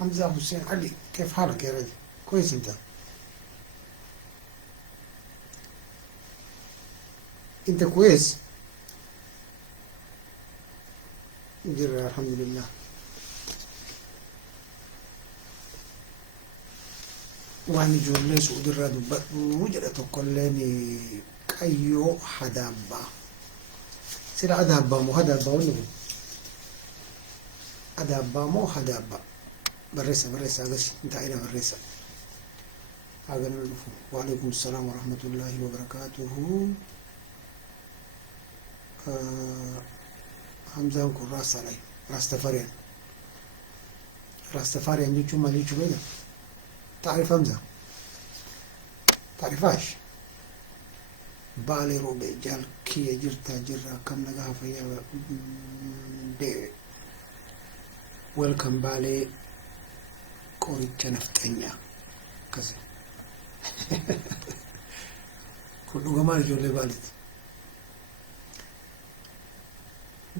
حمزة حسين علي، كيف حالك يا رجل؟ كويس انت؟ انت كويس؟ جرا الحمد لله. واني جوليس ودرا دبت وجرة كلني كيو حدابا سير أدابا مو هدابا ونقول أدابا مو هدابا بريسة بس انت عينا بريسة هذا. وعليكم السلام ورحمة الله وبركاته. حمزة نقول راس علي راستفاريان جيتشو ماليتشو بيدا. تعرف حمزة؟ تعرفاش؟ بالي روبي جال كي جرتا جرا كم نجاها فيا دي ويلكم بالي كوريتش نفتنيا كذا. كل جمال جولي بالي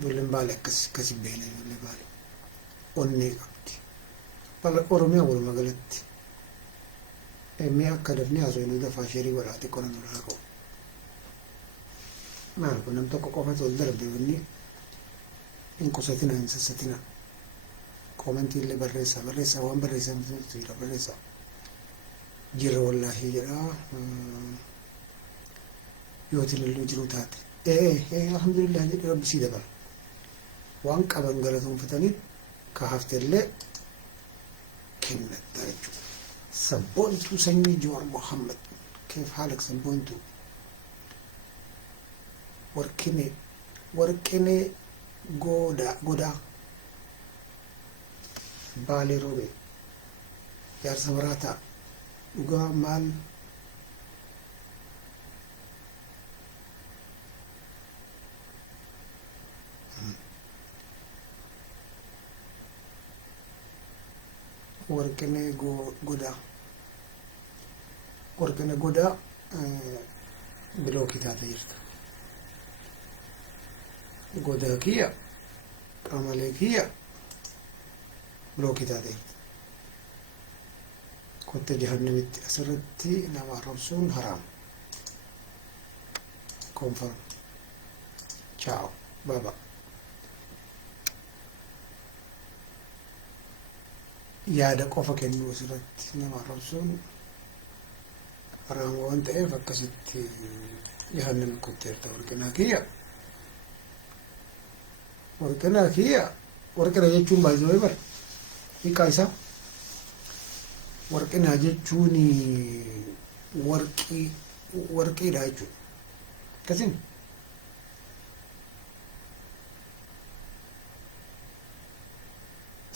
جولي بالي كسي بيني جولي بالي أني قبتي بل أورميا ولا مقالتي مي أكدفني أزوينو دفع شري ولا تكون نراكو ما أعرف نم تكو قومت والدرب بيوني إن قصتنا إن سستنا كومنتي اللي بريسا وان بريسا مثل بريسا جرا والله جرا يوتي اللي جروتات إيه الحمد لله جرا رب سيدا بل وان قبل غلطهم فتني كهفت اللي كنا دايجو سبونتو سني جوار محمد. كيف حالك سبونتو؟ وركني غودا بالي روبي يار سمراتا غا مال وركني غودا بلوكي تاتيرتا غودا كيا كامالي كيا بلوكي تاتيرتا كنت جهنم أسرتي نما رمسون حرام كونفرم تشاو بابا yaada qofa kennuu asirratti nama arrabsuun haraama waan ta'eef akkasitti jahannami kutteerta. warqinaa kiyya warqina jechuun baay'ee bara hiikaa isaa warqinaa jechuun warqiidha jechuudha. akkasiin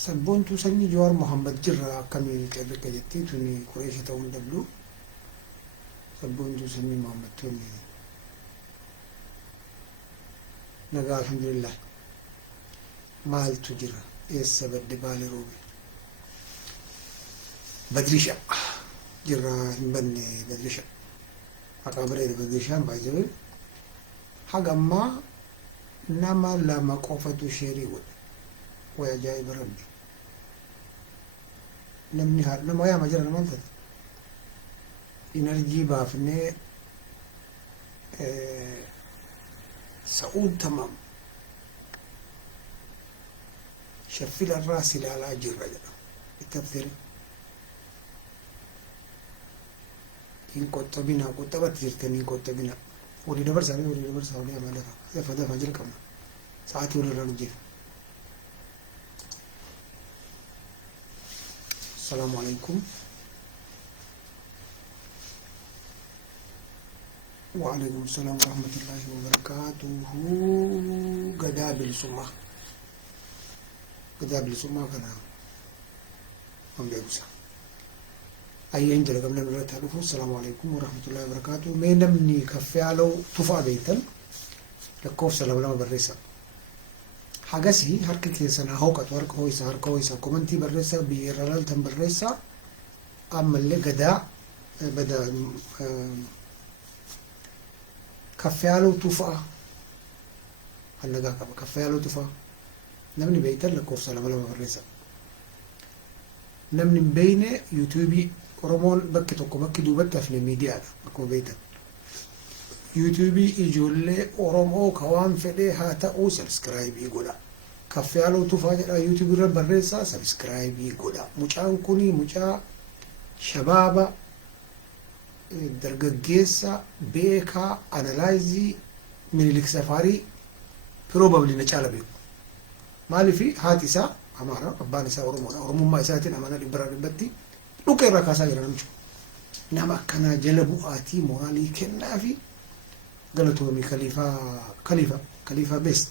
sabboontuu sanyii Jawaar Mohammad jirra akkamii qeerrika jettee tuni Qureesha ta'uu hin dablu. sabboontuu sanyii Mohammad tuni nagaa alhamdulillah. maaltu jira eessa badde baale roobe badrisha jirra hin banne badrisha haqaa bareeda badrishaan baay'ee hagammaa nama lama qofatu sheerii godhe way ajaa'iba rabbi. namni nama wayaama jira namaan tati inerjii baafnee sa'uun tamam shaffila irraa silaalaa jirra jedha itti absire hin qoxxabinaa qoxxabatti jirtanii hin qoxxabinaa walii dabarsaa walii amaa dafa jalqabna sa'aatii walirraa hojjetu. السلام عليكم وعليكم السلام ورحمة الله وبركاته. قداب السماء كنا هم بيقصا أي إنجل قبل أن نتعرفه. السلام عليكم ورحمة الله وبركاته. من نمني كفي على تفا بيتل لكوف سلام الله بالرسا حاجسي هركة سنة هوكت ورك هويسا كومنتي بالرسا بيرلال تم بالرسا أما اللي قدا بدا كفيالو توفا هنقا كفيالو توفا نمني بيتل لكوف سلام الله بالرسا namni hin beekne yuutuubii Oromoon bakki tokko bakki duubatti hafne miidiyaadha akkuma beektan. yuutuubii ijoollee Oromoo ka waan fedhee haa ta'uu sabskiraayibii godha. Kaffiyaaloo Tufaa jedha yuutuubii irra barreessaa sabskiraayibii godha. Mucaan kuni mucaa shabaaba dargaggeessa beekaa analaayizii Minilik Safaarii probably na caala beeku. Maaliif haati isaa Amaara abbaan isaa Oromoodha. Oromummaa isaatiin amana dhibbarraa dhibbatti dhuqa irraa kaasaa jira namichi. Nama akkanaa jala bu'aatii moraalii kennaa fi galatoomii Khalifa Best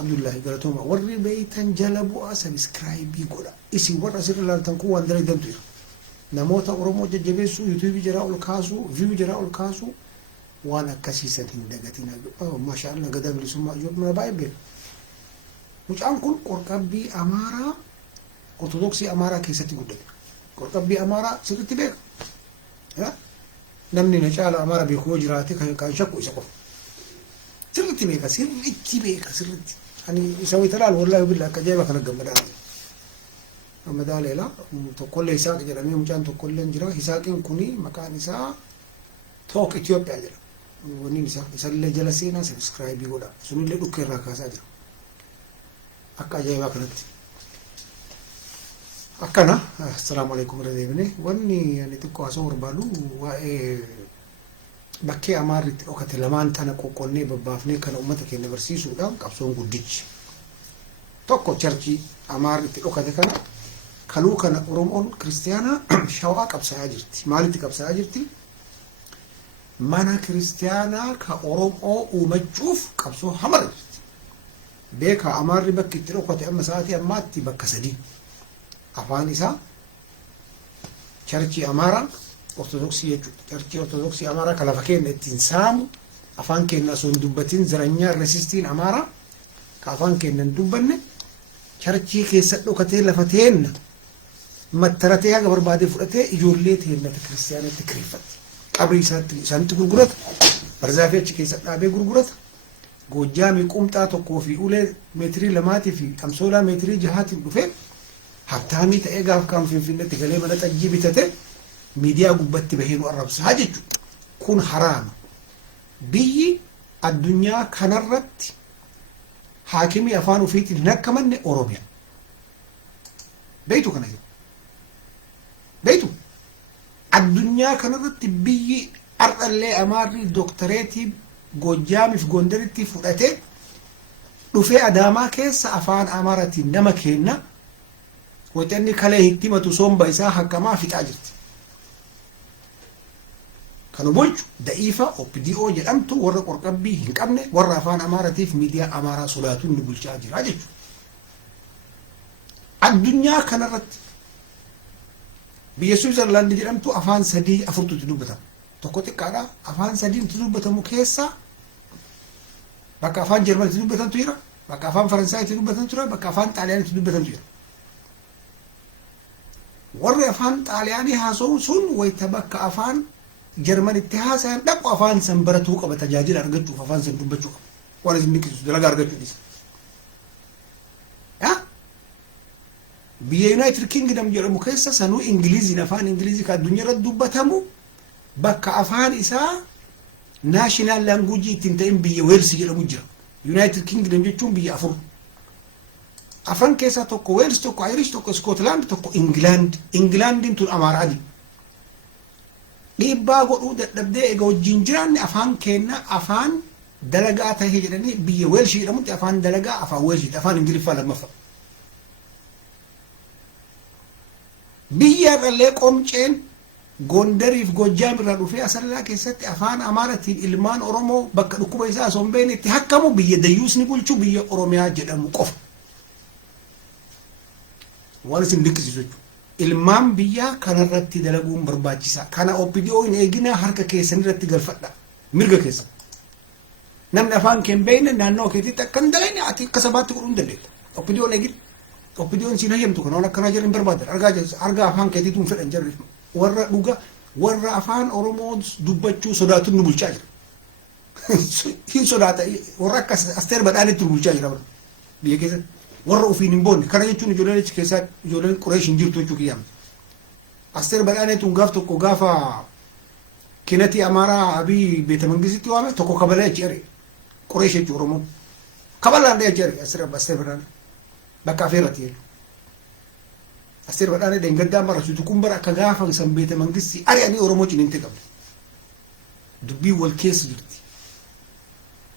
Abdullahi galatooma warri beeytan jala bu'aa sabskiraayibii godha. Isin warra asirra ilaaltan kun waan dalagdantu jira. Namoota Oromoo jajjabeessuu yuutuubii jiraa ol kaasuu viiyuu jiraa ol kaasuu waan akkasiisan hin dagatina. Maashaallah gadaa bilisummaa ijoollee baay'ee beeku. Mucaan kun qorqabbii Amaaraa Ortodoksii Amaaraa keessatti guddate. Qorqabbii Amaaraa sirriitti beeka. Namni na caala Amaaraa beeku yoo jiraate kan shakku isa qofa. Sirriitti beeka sirriitti. Ani isa wayitalaal wallaahi billahi akka ajaa'iba kana gammadaa. Gammadaa leela tokkollee Isaaq jedhamee mucaan tokkollee jira. Isaaqiin kuni maqaan isaa Took Itoophiyaa jedhama. Wanni isallee jala seenaa sabskiraayibii godha. Sunillee dhukkee irraa kaasaa jira. Akka ajaa'ibaa kanatti. Akkana assalaamu alaikum irra deebine wanni ani xiqqoo haasoo barbaadu waa'ee bakkee Amaarritti dhokate lamaan tana qoqqonnee babbaafnee kana uummata keenya barsiisuudhaan qabsoon guddichi. Tokko charchii Amaarritti dhokate kana kaluu kana Oromoon kiristiyaanaa shawaa qabsaa'aa jirti. Maalitti qabsaa'aa jirti? Mana kiristiyaanaa ka Oromoo uumachuuf qabsoo hamara jirti. Beeka Amaarri bakki itti dhokate amma sa'aatii ammaatti bakka sadii. Afaan isaa charchii Amaaraa Ortodoksii jechuudha. Charchii Ortodoksii Amaaraa ka lafa keenya ittiin saamu afaan keenya osoo hin dubbatin ziranyaa resistiin Amaaraa ka afaan keenya hin dubbanne charchii keessa dhokatee lafa teenna mattaratee haga barbaadee fudhatee ijoollee teennata kiristiyaanatti kireeffatti. Qabrii isaanitti gurgurata. Barzaafii achi keessa dhaabee gurgurata. Goojjaamii qumxaa tokkoo fi ulee meetirii lamaatii fi amsoolaa meetirii jahaatiin dhufee habtaamii ta'ee gaaf kan Finfinneetti galee mana xajjii bitate miidiyaa gubbatti bahee nu arrabsaa jechuudha. Kun haraama. Biyyi addunyaa kanarratti haakimii afaan ofiitiin hin akkamanne Oromiyaa. Beeytu kana jiru. Beeytu. Addunyaa kanarratti biyyi ardhallee Amaarri dooktareetii Goojjaamiif Gondaritti fudhatee dhufee Adaamaa keessa afaan Amaaraatiin nama kenna. Waanti kalee itti matu somba isaa haqamaa fixaa jirti. Kan bulchu da'iifa OPDO jedhamtu warra qorqabbii hin qabne warra afaan Amaaraatiif miidiyaa Amaaraa sodaatuun ni bulchaa jira jechuudha. Addunyaa kanarratti biyya Switzerland jedhamtu afaan sadii afurtu dubbatama. Tokko xiqqaadha afaan sadiin dubbatamu keessa bakka afaan Jarmanitti dubbatantu jira, bakka afaan Faransaayiti dubbatantu jira, bakka afaan Xaaliyaanitti dubbatantu jira. Warri afaan Xaaliyaanii haasa'u sun wayita bakka afaan Jarmanitti haasa'an dhaqu afaan san baratuu qaba tajaajila argachuuf afaan san dubbachuu qaba. Waan isin dhiqqisu dalagaa argachuudhis. Biyya United Kingdom jedhamu keessa sanuu Ingiliziin afaan Ingilizii ka addunyaa irratti dubbatamu bakka afaan isaa national language ittiin ta'in biyya Wales jedhamu jira. United Kingdom jechuun biyya afur. Afaan keessaa tokko Wales, tokko Irish, tokko Scotland, tokko England. Englandin tun Amaaraadhi. Dhiibbaa godhuu dadhabdee egaa wajjin jiraanne afaan keenya afaan dalagaa tahee jedhanii biyya Wales jedhamutti afaan dalagaa afaan Wales afaan Ingiliffaa lammaffaa. Biyya irrallee qomceen Gondariif Goojjaam irraa dhufee asallaa keessatti afaan Amaaraatiin ilmaan Oromoo bakka dhukkuba isaa osoo hin beekne itti hakkamu biyya dayyuusni bulchu biyya Oromiyaa jedhamu qofa. Waan isin dinqisiisu jechuudha. Ilmaan biyyaa kanarratti dalaguun barbaachisaa. Kana OPDO hin eegina harka keessan irratti galfadha. Mirga keessan. Namni afaan kee hin beekne naannoo keetitti akka hin dalagne ati akka sabaatti godhuu hin dandeetta. OPDO hin eegin. OPDO hin siin hayyamtu kana waan akkanaa jiran hin barbaadan. Argaa afaan keetiitu hin fedhan jarri. Warra dhuga warra afaan Oromoo dubbachuu sodaatuun nu bulchaa jira. Hin sodaata warra akka Asteer Badhaanitti nu bulchaa jira biyya keessatti. warra ofiin hin boonne kana jechuun ijoolleen achi keessaa ijoolleen Qureesh hin jirtu jechuu kiyyaam. Asteer Badhaaneetuun gaaf tokko gaafa kinati Amaaraa Abii beeta mangisitti waame tokko kabalee achi ari Qureesh jechuu Oromoo kabalaan achi ari Asteer Badhaanee bakka afeerratti jedhu. Asteer Badhaanee deengaddaa marasuutu kumbara akka gaafa san beeta mangisti ari'anii Oromoo ciniintee qabdi. Dubbii wal keessa jirti.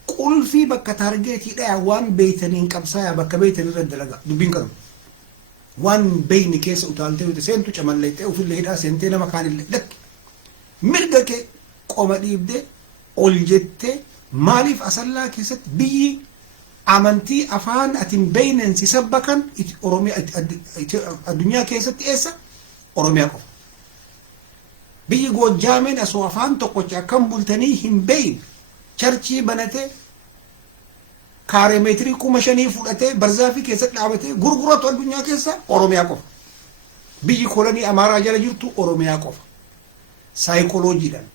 Qulfii bakka taargeetiidha waan beeytaniin qabsaa bakka beeytanii irra dalagaa dubbiin qabu. Waan beeyni keessa utaaltee wita seentu camalleettee ofillee hidhaa seentee nama kaanillee lakki. Mirga kee qoma dhiibdee ol jettee maaliif asallaa keessatti biyyi amantii afaan atiin beeynensi sabbakan addunyaa keessatti eessa Oromiyaa qofa. Biyyi Goojjaameen asoo afaan tokkocha akkam bultanii hin beeyin charchii banatee kaaree meetirii 5,000 fudhatee barzaafii keessatti dhaabatee gurguratu addunyaa keessa Oromiyaa qofa. Biyyi kolonii Amaaraa jala jirtu Oromiyaa qofa. Saayikolojiidhaan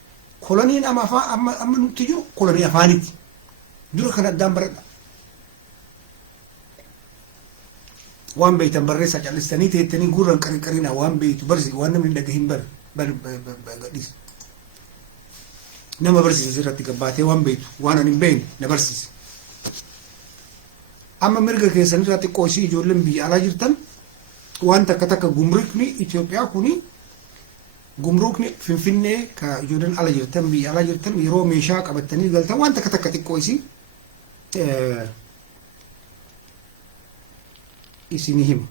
koloniin amma nutti jiru kolonii afaanitti. Dura kan addaan baradha. Waan beeytan barreessaa callistanii teettanii gurran qarinqarina waan beeytu barsi waan namni dhagahin gadhiisa. Nama barsiisa irratti gabbaatee waan beeytu waan ani hin beeyne na barsiisa. Amma mirga keessan irratti qoosii ijoolleen biyya alaa jirtan waan takka gumrukni Itoophiyaa kuni gumrukni Finfinnee ka ijoolleen ala jirtan biyya alaa jirtan yeroo meeshaa qabatanii galtan waan takka xiqqoosii isinii himu.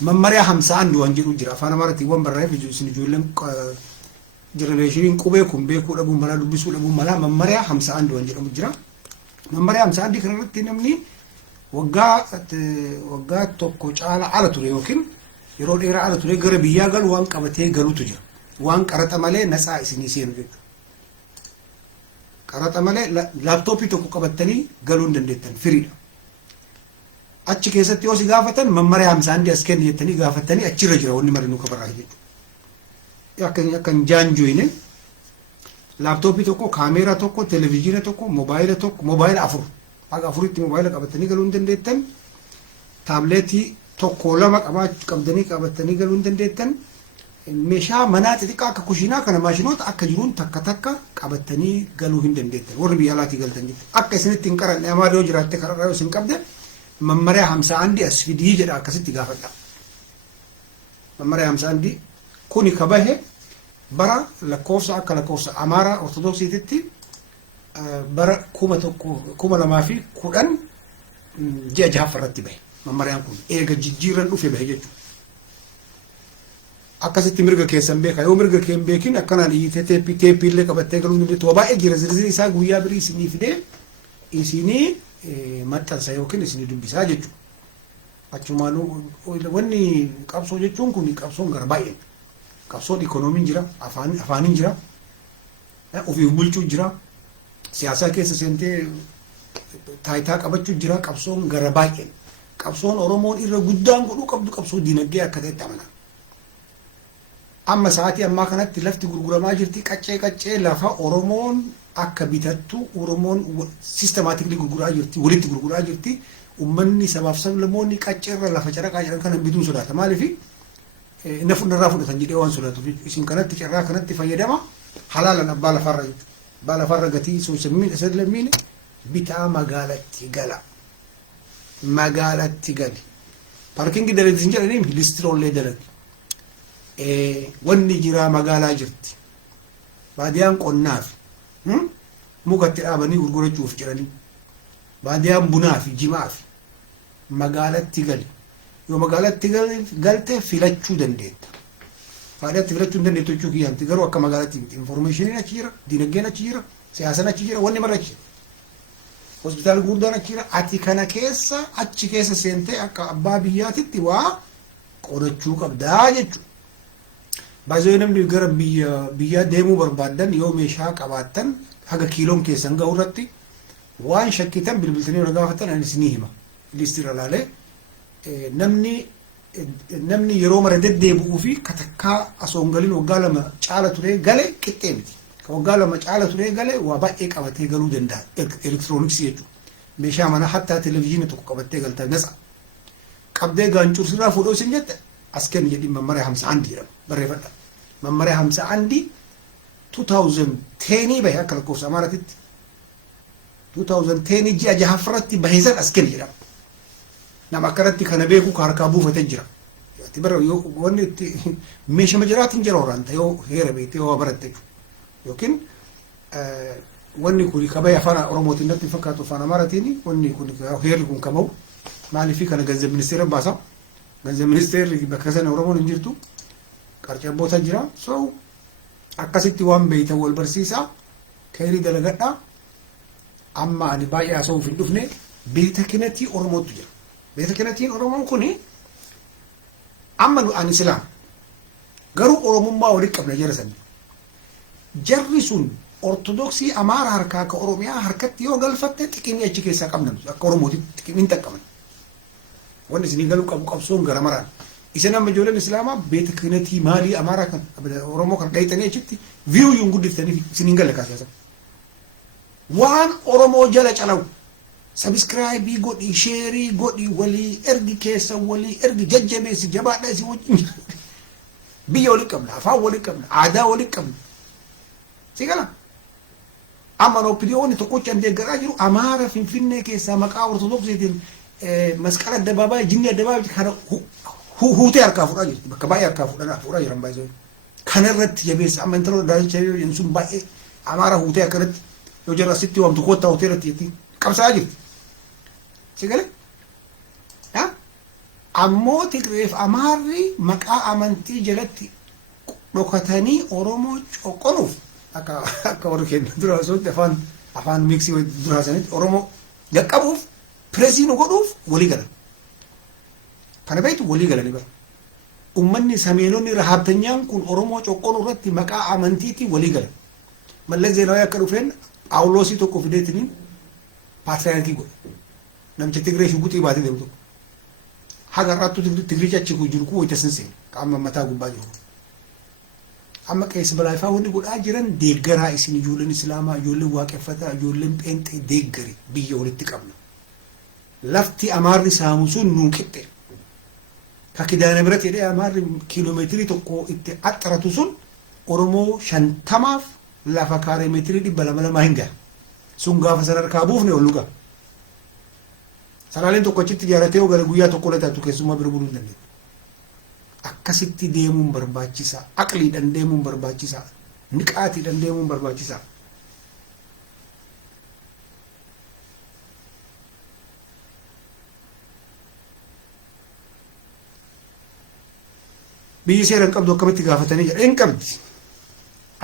Mammaria 51 waan jedhu jira afaan Amaaraatiin waan barreeffame isin ijoolleen generation qubee kun beekuu dhabuu mala dubbisuu dhabuu mala mammaria 51 waan jedhamu jira. Mammaria 51 kana irratti namni waggaa tokko caala ala ture yookiin yeroo dheeraa ala ture gara biyyaa galu waan qabatee galutu jira. Waan qaraxa malee nasaa isinii seenu jechuudha. Qaraxa malee laaptooppii tokko qabattanii galuu hin dandeettan firiidha. Achi keessatti yoo si gaafatan mammaria 51 as kenni jettanii gaafatanii achirra jira wanni marinuu kabarraa jechuudha. Akkan jaanjooyine laaptooppii tokko kaameeraa tokko televezyiina tokko moobaayila 4 haga 4tti moobaayila qabatanii galuu hin dandeettan taableetii tokko 2 qabdanii qabatanii galuu hin dandeettan meeshaa manaa xixiqqaa akka kushiinaa kana maashinoota akka jiruun takka qabatanii galuu hin dandeettan warri biyya alaatii galtan jechuudha. Akka isinitti hin qaranne Amaaraa yoo jiraatte kararraa yoo isin qabde mammaria 51 as fidii jedha akkasitti gaafadha. Mammaria 51 kuni kabahe bara lakkoofsa akka lakkoofsa Amaaraa Ortodoksiititti bara 2010 ji'a jahaffarratti bahe mammariyaan kun eega jijjiiran dhufe bahe jechuudha. Akkasitti mirga keessan beeka yoo mirga kee hin beekin akkanaan iyyitee teeppii illee qabattee galuu hin dandeettu. Baay'ee jira zirziri isaa guyyaa birii isinii fidee isinii maxxansa yookiin isinii dubbisaa jechuudha. Achumaanuu wanni qabsoo jechuun kun qabsoon gara baay'ee. Qabsoon ikoonomiin jira, afaaniin jira, ofiif bulchuu jira, siyaasaa keessa seentee taayitaa qabachuu jira, qabsoon gara baay'ee. Qabsoon Oromoon irra guddaan godhuu qabdu qabsoo diinagdee akka ta'etti amana. Amma sa'aatii ammaa kanatti lafti gurguramaa jirti qaccee lafa Oromoon akka bitattu Oromoon sistemaatikli gurguraa jirti walitti gurguraa jirti ummanni sabaaf sablammoonni qacceerra lafa caraqaa jedhan kana bituun sodaata maaliif inni fundarraa fudhatan jedhee waan sodaatu isin kanatti carraa kanatti fayyadama halaalan abbaa lafarra gatii soosamiin isa lammiin bitaa magaalatti gali paarkingi dalagisiin jedhaniin listiroollee dalagi wanni jiraa magaalaa jirti baadiyaan qonnaaf mukatti dhaabanii gurgurachuuf jedhanii baadiyaan bunaa fi jimaa fi magaalatti gali yoo magaalatti galte filachuu dandeetta. Faayidatti filachuu hin dandeettu jechuu kiyyaanti garuu akka magaalatti informationiin achi jira, diinagdeen achi jira, siyaasaan achi jira, wanni mara achi jira. Hospitaal guddaan achi jira. Ati kana keessa achi keessa seentee akka abbaa biyyaatitti waa qodachuu qabdaa jechuudha. Baay'ee namni gara biyyaa deemuu barbaadan yoo meeshaa qabaattan haga kiiloon keessan ga'u irratti waan shakkitan bilbiltanii yoo gaafatan ani isinii hima. Listiirra laalee namni yeroo mara deddeebi'uu fi katakkaa asoo hin galin waggaa 2 caala turee gale qixxee miti. Waggaa 2 caala turee gale waa baay'ee qabatee galuu danda'a elektirooniksii jechuudha. meeshaa mana hattaa televezyiinii tokko qabattee galtaa nasa qabdee gaancuur sirraa fuudhoo isin jette as kenni jedhi mammaree 51 jedhama barreeffadha mammaree 51 2010 bahe akka lakkoofsa amaaratitti 2010 ji'a jahaffaratti baheesan as kenni jedhama nama akkanatti kana beeku ka harkaa buufatee jira ati bara yoo wanni itti meeshaa majiraatiin jira horaan ta'e yoo heera beekte yoo baratte yookiin wanni kun kabaya afaan oromootiin natti fakkaatu afaan amaaraatiin wanni kun heerri kun kamau maaliif kana ganzab ministeera baasa ganzab ministeerri bakka sana oromoon hin jirtu qarcabboota jira so akkasitti waan beeytan wal barsiisa kayrii dalagadha amma ani baay'ee asoo hin dhufne beeyta kinatii oromootu jira beeyta kinatiin oromoon kuni amma nu ani islaam garuu oromummaa walitti qabna jara sani jarri sun ortodoksii amaara harkaa ka oromiyaa harkatti yoo galfatte xiqqinni achi keessaa qabnan akka oromooti xiqqinni taqqaban wanni isinii galuu qabu qabsoon gara maraan isin amma ijoolleen islaamaa beeta kinatii maalii amaaraa kan oromoo kan dhayxanii achitti viyuu yuun guddiftanii isiniin galle kaasaasan waan oromoo jala calawu sabskraayibii godhi sheerii godhi walii ergi keessa walii ergi jajjabeessi jabaadha isin wajjin biyya walitti qabna afaan walitti qabna aadaa walitti qabna si gala amma opiniyoonni tokkochi an deeggaraa jiru amaara finfinnee keessaa maqaa ortodoksiitiin masqala addabaabaayii jinni addabaabaayii kana huutee harkaa fudhaa jirti bakka baay'ee harkaa fudhaa jiran baay'ee kanarratti jabeessa amma intalo daalicha yoo sun baay'ee amaara huutee akkanatti yoo jara asitti waamtu koottaa hoteelatti jetti qabsaa jirti si gale ammoo Tigreef amaarri maqaa amantii jalatti dhokatanii oromoo coqqonuuf akka warri kenna dura osootti afaan miiksii dura sanitti oromoo qaqqabuuf pireesii nu godhuuf walii galan kana beektu walii galanii bara ummanni sameelonni rahaabtanyaan kun oromoo coqqonuu irratti maqaa amantiitiin walii galan mallas zeenaawii akka dhufeen paawuloosii tokko fideetiniin paatriyaarkii godhe namicha Tigree shuguxii baatee deemu tokko haga irraattu Tigricha achi jiru kun wayita sinseen qaama mataa gubbaa jiru amma qeessa balaayifaa wanni godhaa jiran deeggaraa isin ijoolleen islaamaa ijoolleen waaqeffataa ijoolleen pheenxee deeggari biyya walitti qabna lafti amaarri saamu sun nuu qixxe ka kidaana biratti jedhee amaarri kiiloomeetirii tokko itti axxaratu sun oromoo 50 lafa kaaree meetirii 200 hin gaha sun gaafa sadarkaa buufne ol luga salaaleen tokko achitti ijaaratee yoo gara guyyaa tokko lataatu keessummaa bira buluu dandeenya akkasitti deemuun barbaachisaa aqliidhaan deemuun barbaachisaa niqaatiidhaan deemuun barbaachisaa biyyi seera hin qabdu akkamitti gaafatanii jedha hin qabdi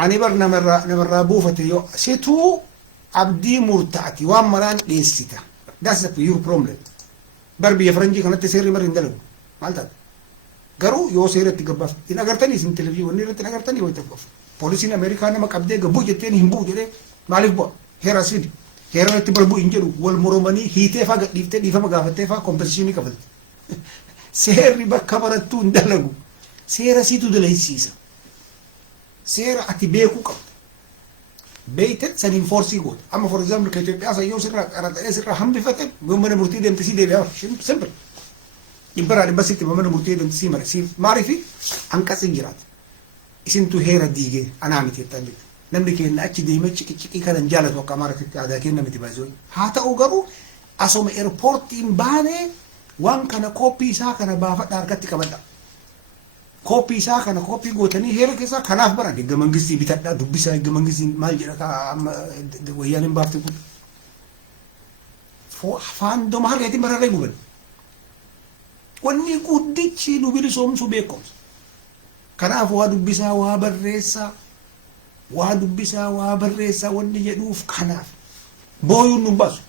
ani bar namarraa buufate yoo situu abdii murtaati waan maraan dhiyeessita that's your problem bar biyya faranjii kanatti seerri mar hin dalagu maal taate garuu yoo seeratti gabbaaf hin agartanii isin televiziyoonni irratti hin agartanii wayita poolisiin ameerikaa nama qabdee gabbuu jetteen hin bu'u jedhee maaliif bu'a heera asfidi heera irratti bar bu'u hin jedhu wal moromanii hiitee faa gadhiiftee dhiifama gaafattee faa kompetishinii qabatte seerri bakka barattuu hin dalagu seera siitu dalaysiisa seera ati beekuu qabda beeytet saniin foorsii goota amma for example ka Itoophiyaa sayyoo sirraa qarata'ee sirraa hambifate mana murtii deemte sii deebi'aa simple ibara di basitti mana murtii deemte sii mare sii maarifi hanqasi jiraata isintu heera diigee anaa miti jettaa jirti namni keenya achi deemee ciqiciqii kanan jaalatu akka amaaratitti aadaa kenna miti baay'isoo haa ta'u garuu asoma eerpoortiin baanee waan kana kooppii isaa kana baafadha harkatti qabadha kopi isaa kana kopi gootanii heera keessaa kanaaf baran higga mangistii bitadhaa dubbisaa higga mangistii maal jedha amma wayyaanin baafte kun afaan doma harreetiin bararree guban wanni guddichi nu bilisoomsu beekumsa kanaaf waa dubbisaa waa barreessaa wanni jedhuuf kanaaf booyuun nu baasu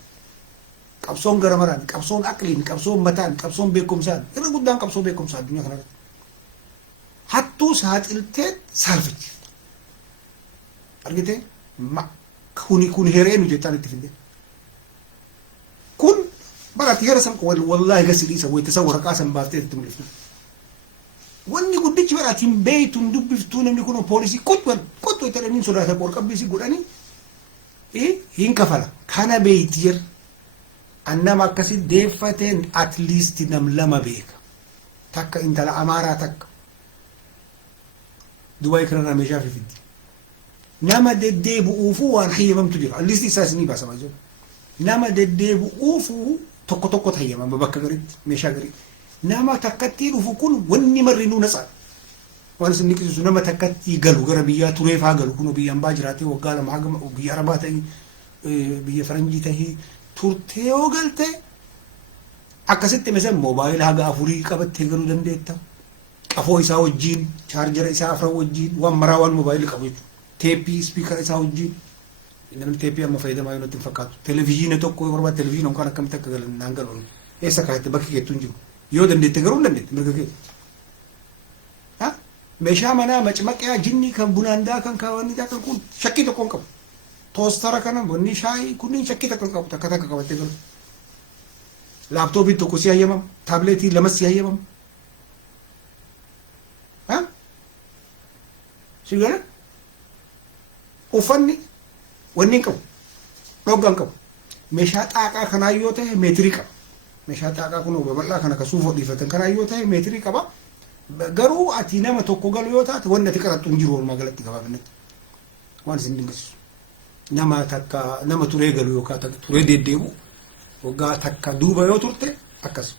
qabsoon gara maraan qabsoon aqliin qabsoon mataan qabsoon beekumsaan irra guddaan qabsoo beekumsaa addunyaa kanarratti hattuu saaxiltee saalfachi argite kun hereenu jettaan itti fide kun barati heera san wallahi gasidhiisa wayita san waraqaa san baaftee itti mul'iftu wanni guddichi baratiin beeytuun dubbiftuu namni kun poolisii qottu itti dhaniin sodaata qorqabbiisii godhanii hin kafala kana beeytiyer annama akkasi deeffateen at least nam lama beeka takka intala amaaraa takka Dubai kana meeshaa fiddi nama deddeebu'uufu waan hayyamamtu jira at least isaas ni baasa majo nama deddeebu'uufu tokko hayyamama bakka garitti meeshaa gari nama takkatti dhufu kun wanni marrinuu natsaa waan isin niqisiisu nama takkatti galu gara biyyaa tureefaa galu kun biyyaan baa jiraatee waggaa lama haga biyya arabaa ta'ii biyya faranjii ta'ii turtee yoo galte akkasitti mesela moobaayila haga afurii qabattee galuu dandeetta qafoo isaa wajjiin chaarjara isaa afran wajjiin waan maraa waan moobaayilii qabu jechuudha teeppii spiikara isaa wajjiin namni teeppii amma fayyadamaa yoo natti hin fakkaatu televezyiina tokko yoo barbaade televezyiina kan akkamitti akka galan naan galuun eessa kaa'atte bakki keettuu hin jiru yoo dandeette garuu hin dandeette mirga kee meeshaa manaa macmaqaa jinnii kan bunaan daakan kaawanii daakan kun shakkii tokko hin qabu toostara kana bunni shaayii kunniin shakkii tokko hin qabu takka qabattee galu laaptooppii tokko si hayyamama taabileetii lama si hayyamama si gala uffanni wanni hin qabu dhogga hin qabu meeshaa xaaqaa kanaa yoo ta'e meetirii qaba meeshaa xaaqaa kun babal'aa kana ka suuf hodhiifatan kanaa yoo ta'e meetirii qaba garuu ati nama tokko galu yoo taate wanni ati qarattu hin jiru walumaa galatti gabaabinatti waan isin dinqisiisu nama takka nama turee galu yookaan turee deddeebu waggaa takka duuba yoo turte akkas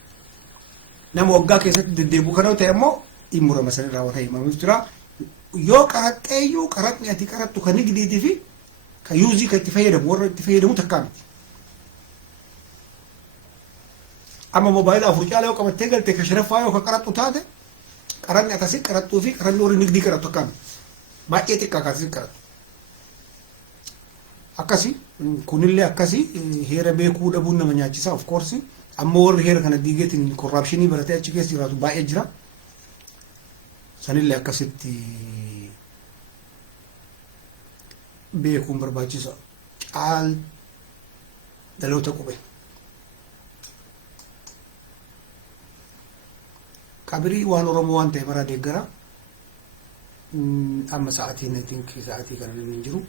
nama waggaa keessatti deddeebu kana yoo ta'e immoo dhimma sanirraa waan hayyamamuuf jira yoo qaraxxeeyyuu qaraxni ati qarattu kan nigdiitii fi kan yuuzii kan itti fayyadamu warra itti fayyadamu takkaa miti amma moobaayila afur caalaa yoo qabattee galte ka sharaffaa yoo ka qarattu taate qaranni akkasii qarattuu fi qaranni warri nigdii qarattu akkami baay'ee xiqqaa akkasii qarattu akkasii kunillee akkasii heera beekuu dhabuun nama nyaachisa of course ammoo warri heera kana diigeetiin korraapshinii baratee achi keessa jiraatu baay'ee jira sanillee akkasitti beekuun barbaachisa caal dhaloota qubee kabirii waan oromoo waan ta'e bara deeggara amma sa'aatiin I think sa'aatii kana namni hin jiru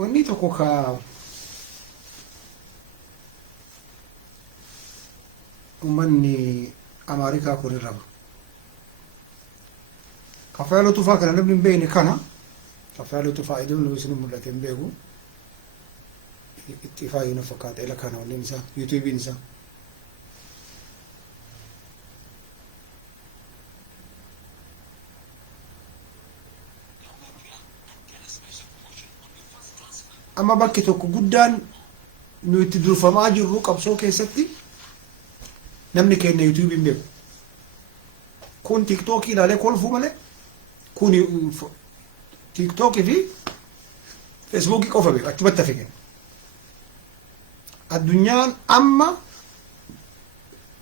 wanni tokko ka ummanni Ameerikaa kun irra kafaaloo tufaa kana namni hin beekne kana kafaaloo tufaa idoon nuyi isin mul'ate hin beeku itti faayuu na fakkaata ila kana waliin isaa yuutuubiin isaa amma bakki tokko guddaan nu itti durfamaa jirru qabsoo keessatti namni keenya yuutuubii hin beeku kun tiktookii ilaalee kolfuu malee kun tiktookii fi feesbuukii qofa beeku achumatti hafe kenna addunyaan amma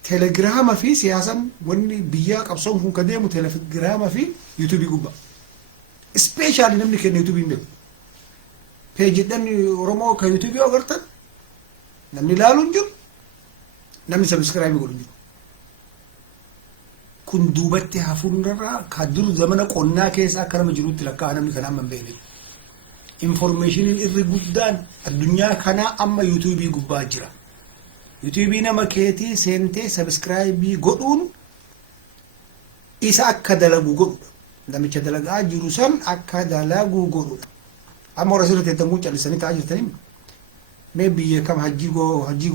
telegiraama fi siyaasan wanni biyyaa qabsoon kun ka deemu telegiraama fi yuutuubii gubbaa ispeeshaali namni keenya yuutuubii hin beeku peejidhaan oromoo kan yuutuubii agartan namni ilaalu hin jiru namni sabiskiraayibii godhu hin jiru kun duubatti hafuurarraa ka dur zamana qonnaa keessa akka nama jirutti lakkaa namni kana amma hin beekne informationiin irri guddaan addunyaa kanaa amma yuutuubii gubbaa jira yuutuubii nama keetii seentee sabiskiraayibii godhuun isa akka dalagu godhudha namicha dalagaa jiru san akka dalagu godhudha amma warra sirriitti tanguun callisanii ta'aa jirtanii mee biyya kam hajjii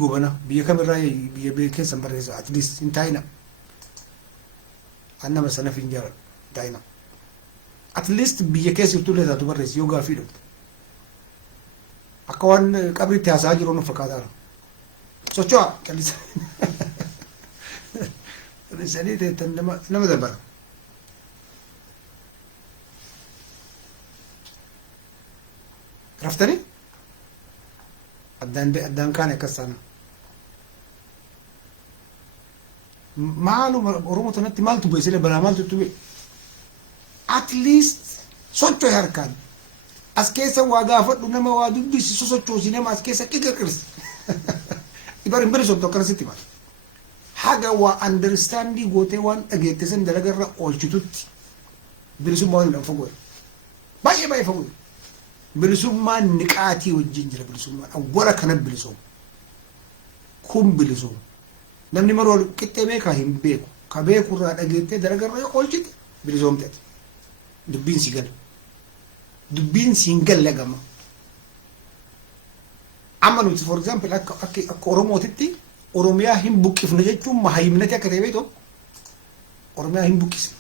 goobana biyya kam irraa biyya keessan barreessa at least hin taa'ina annama sanaf hin jaaladhu taa'ina at least biyya keessa irtullee taatu barreessi yoo gaaffii dhufte akka waan qabriitti haasaa jiru nuuf fakkaataara socho'a callisanii teettan nama dabara raftanii addaan kaan akkas taana maaluma oromoo tanatti maaltu bu'e sile balaa maaltu itti bu'e at least socho'e harkaan as keessa waa gaafadhu nama waa dubbisisu sochoosi nama as keessa qiqirqirsi ibar hin bilisomtu akkanasitti maal haga waa understandii gootee waan dhageette san dalagarra oolchitutti bilisummaa waan hin fagoo baay'ee fagoo bilisummaan niqaatii wajjin jira bilisummaan awwala kana bilisoom kun bilisoom namni maroo qixxee beekaa hin beeku ka beeku irraa dhageettee dalagarra yoo oolchite bilisoomteeti dubbiin si gala dubbiin si hin galle gama amma nuti for example akka oromootitti oromiyaa hin buqqifne jechuun mahayimnati akka ta'e beektu oromiyaa hin buqqisne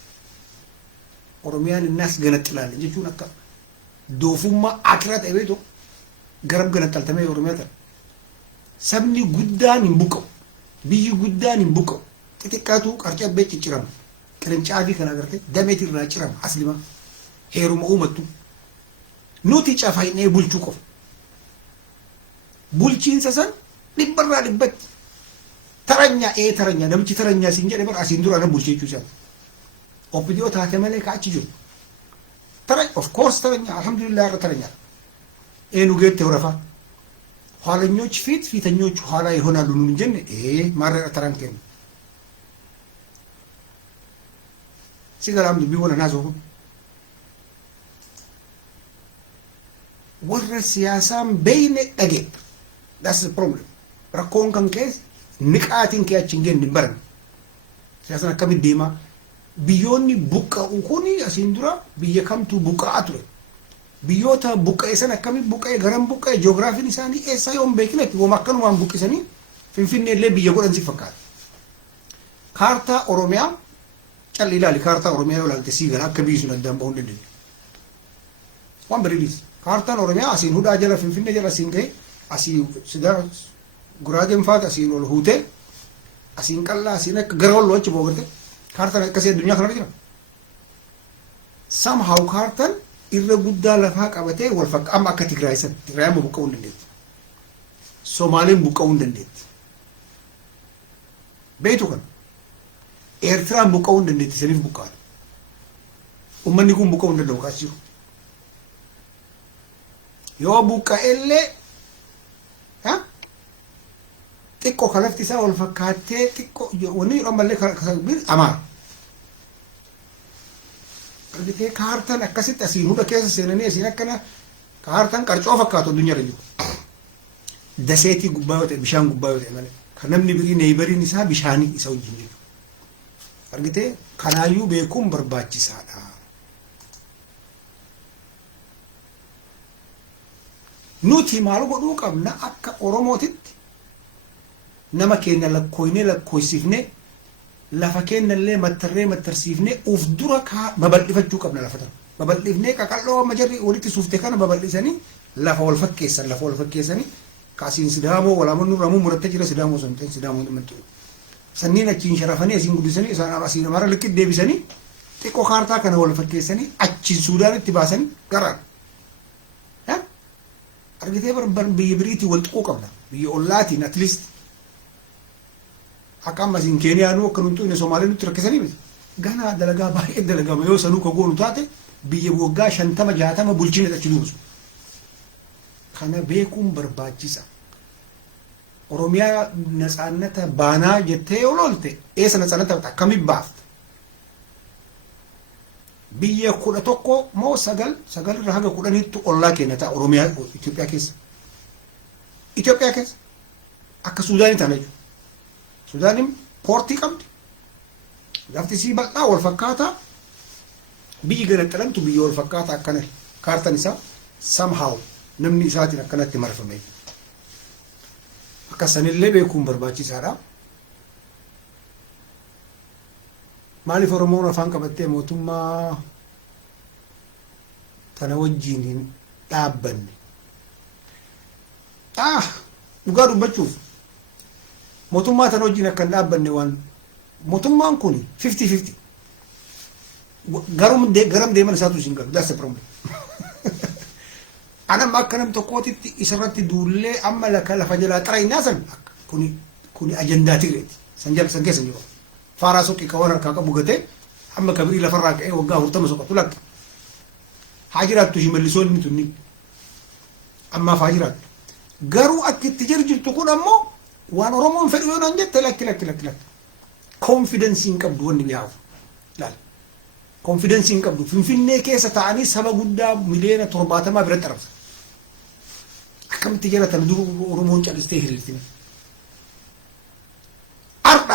oromiyaan innaas ganaxxilaale jechuun akka doofummaa akiraa ta'e beektu garab ganaxxaltamee oromiyaa ta'e sabni guddaan hin buqqa'u biyyi guddaan hin buqqa'u xixiqqaatu qarcabbee ciccirama qirincaafi kan agarte dameeti irraa cirama aslima heeruma uumattu nuti cafaynee bulchuu qofa bulchiinsa san dhibbarraa dhibbatti taranya namichi taranya siin jedhe bar asiin dura nan bulchee jechuu isaa opidiyoo taate malee ka achi jiru of course taranya alhamdulillah irra taranya eenu geette horafa ኋለኞች ፊተኞች ኋላ ይሆናሉ ነው እንጂ ማረቀ ተራንከን ሲገራም ቢሆነ ናዞ ወረ ሲያሳም በይነ ደገ that's the problem rakkoon kan kees niqaatiin kee achi hin baran siyaasaan akkamitti deema biyyoonni buqqa'u kuni asiin dura biyya kamtu buqqa'aa ture biyyoota buqqa'e san akkamitti buqqa'e garan buqqa'e ji'oogiraafiin isaanii eessaa yoon beeknetti wooma akkanumaan buqqisanii finfinnee illee biyya godhan si fakkaata kaartaa oromiyaa calli ilaali kaartaa oromiyaa yoo ilaalte sii gala akka biyyi sun addaan ba'uu hin dandeenye waan bariidis kaartaan oromiyaa asiin hudhaa jala finfinnee jala asiin ga'e asii sidaa guraageen faata asiin ol huutee asiin qallaa asiin akka gara walloo achi boogarte kaartaan akkasii addunyaa kanarra jira somehow kaartaan irra guddaa lafaa qabatee wal fakka amma akka Tigraay san Tigraay amma buqqa'uu hin dandeetti Somaaliin buqqa'uu hin dandeetti beektu kan Eertiraan buqqa'uu hin dandeetti saniif buqqaadha ummanni kun buqqa'uu hin danda'u kaas jiru yoo buqqa'ellee xiqqoo kalafti isaa wal fakkaattee xiqqoo wanni ammallee kasabbiin amaara argitee kaartaan akkasitti asiin hunda keessa seenanii asiin akkana kaartaan qarcoo fakkaatu addunyaa irra jiru daseetii gubbaa yoo ta'e bishaan gubbaa yoo ta'e malee kan namni birii neeybariin isaa bishaanii isa wajjin jiru argitee kanaayyuu beekuun barbaachisaadha nuti maal godhuu qabna akka oromootitti nama keenya lakkoofsifne lafa kennallee mattarsiifne uf dura babal'ifachuu qabna lafa tan babal'ifne qaqalloo amma jarri walitti suufte kana babal'isanii lafa wal fakkeessanii kaasiin sidaamoo walaamannu ramuu murattee jira sidaamoo santeen sidaamoo dhimantu sanniin achiin sharafanii asiin guddisanii isaan asiin amara likkit deebisanii xiqqoo kaartaa kana wal fakkeessanii achiin suudaanitti baasanii garaan argitee biyya biriitii wal xiqqoo qabna biyya ollaatiin at least akkam asiin keeniyaanuu akka nuti inni Somaaliin nutti rakkisanii miti ganaa dalagaa baay'ee dalagama yoo sanuu ka goonu taate biyya waggaa 50-60 bulchine achi duusu kana beekuun barbaachisa oromiyaa natsaannata baanaa jettee yoo loolte eessa natsaannata akkamii baafta biyya 11 moo 9 irraa haga 10tti ollaa keenya ta'a oromiyaa Itoophiyaa keessa akka Suudaanii taana jechuudha Suudaanin poortii qabdi lafti sii bal'aa wal fakkaataa biyyi ganaxxalamtu biyya wal fakkaataa akkana kaartaan isaa somehow namni isaatiin akkanatti marfame akka sanillee beekuun barbaachisaadha maaliif oromoon afaan qabattee mootummaa tana wajjiin hin dhaabbanne dhugaa dubbachuuf mootummaa tana wajjiin akka hin dhaabbanne waan mootummaan kun 50-50 garam deeman isaatu isin galu that's the problem anam akka nam tokkootitti isarratti duullee amma lafa jalaa xaraynaa san kuni ajandaa Tigireeti san keessa jiru faaraa soqqii ka waan harkaa qabu gatee amma kabirii lafarraa ka'ee waggaa 40 soqatu lakka haa jiraattu shimallisoonni tunni ammaaf haa jiraattu garuu akka itti jirtu kun ammoo waan oromoon fedhu yoo nan jette lakki confidence hin qabdu wanni mi'aawu laal confidence hin qabdu finfinnee keessa ta'anii saba guddaa miliyoona 70 biratti arabsa akkamitti jira tan duru oromoon calistee hiriirtine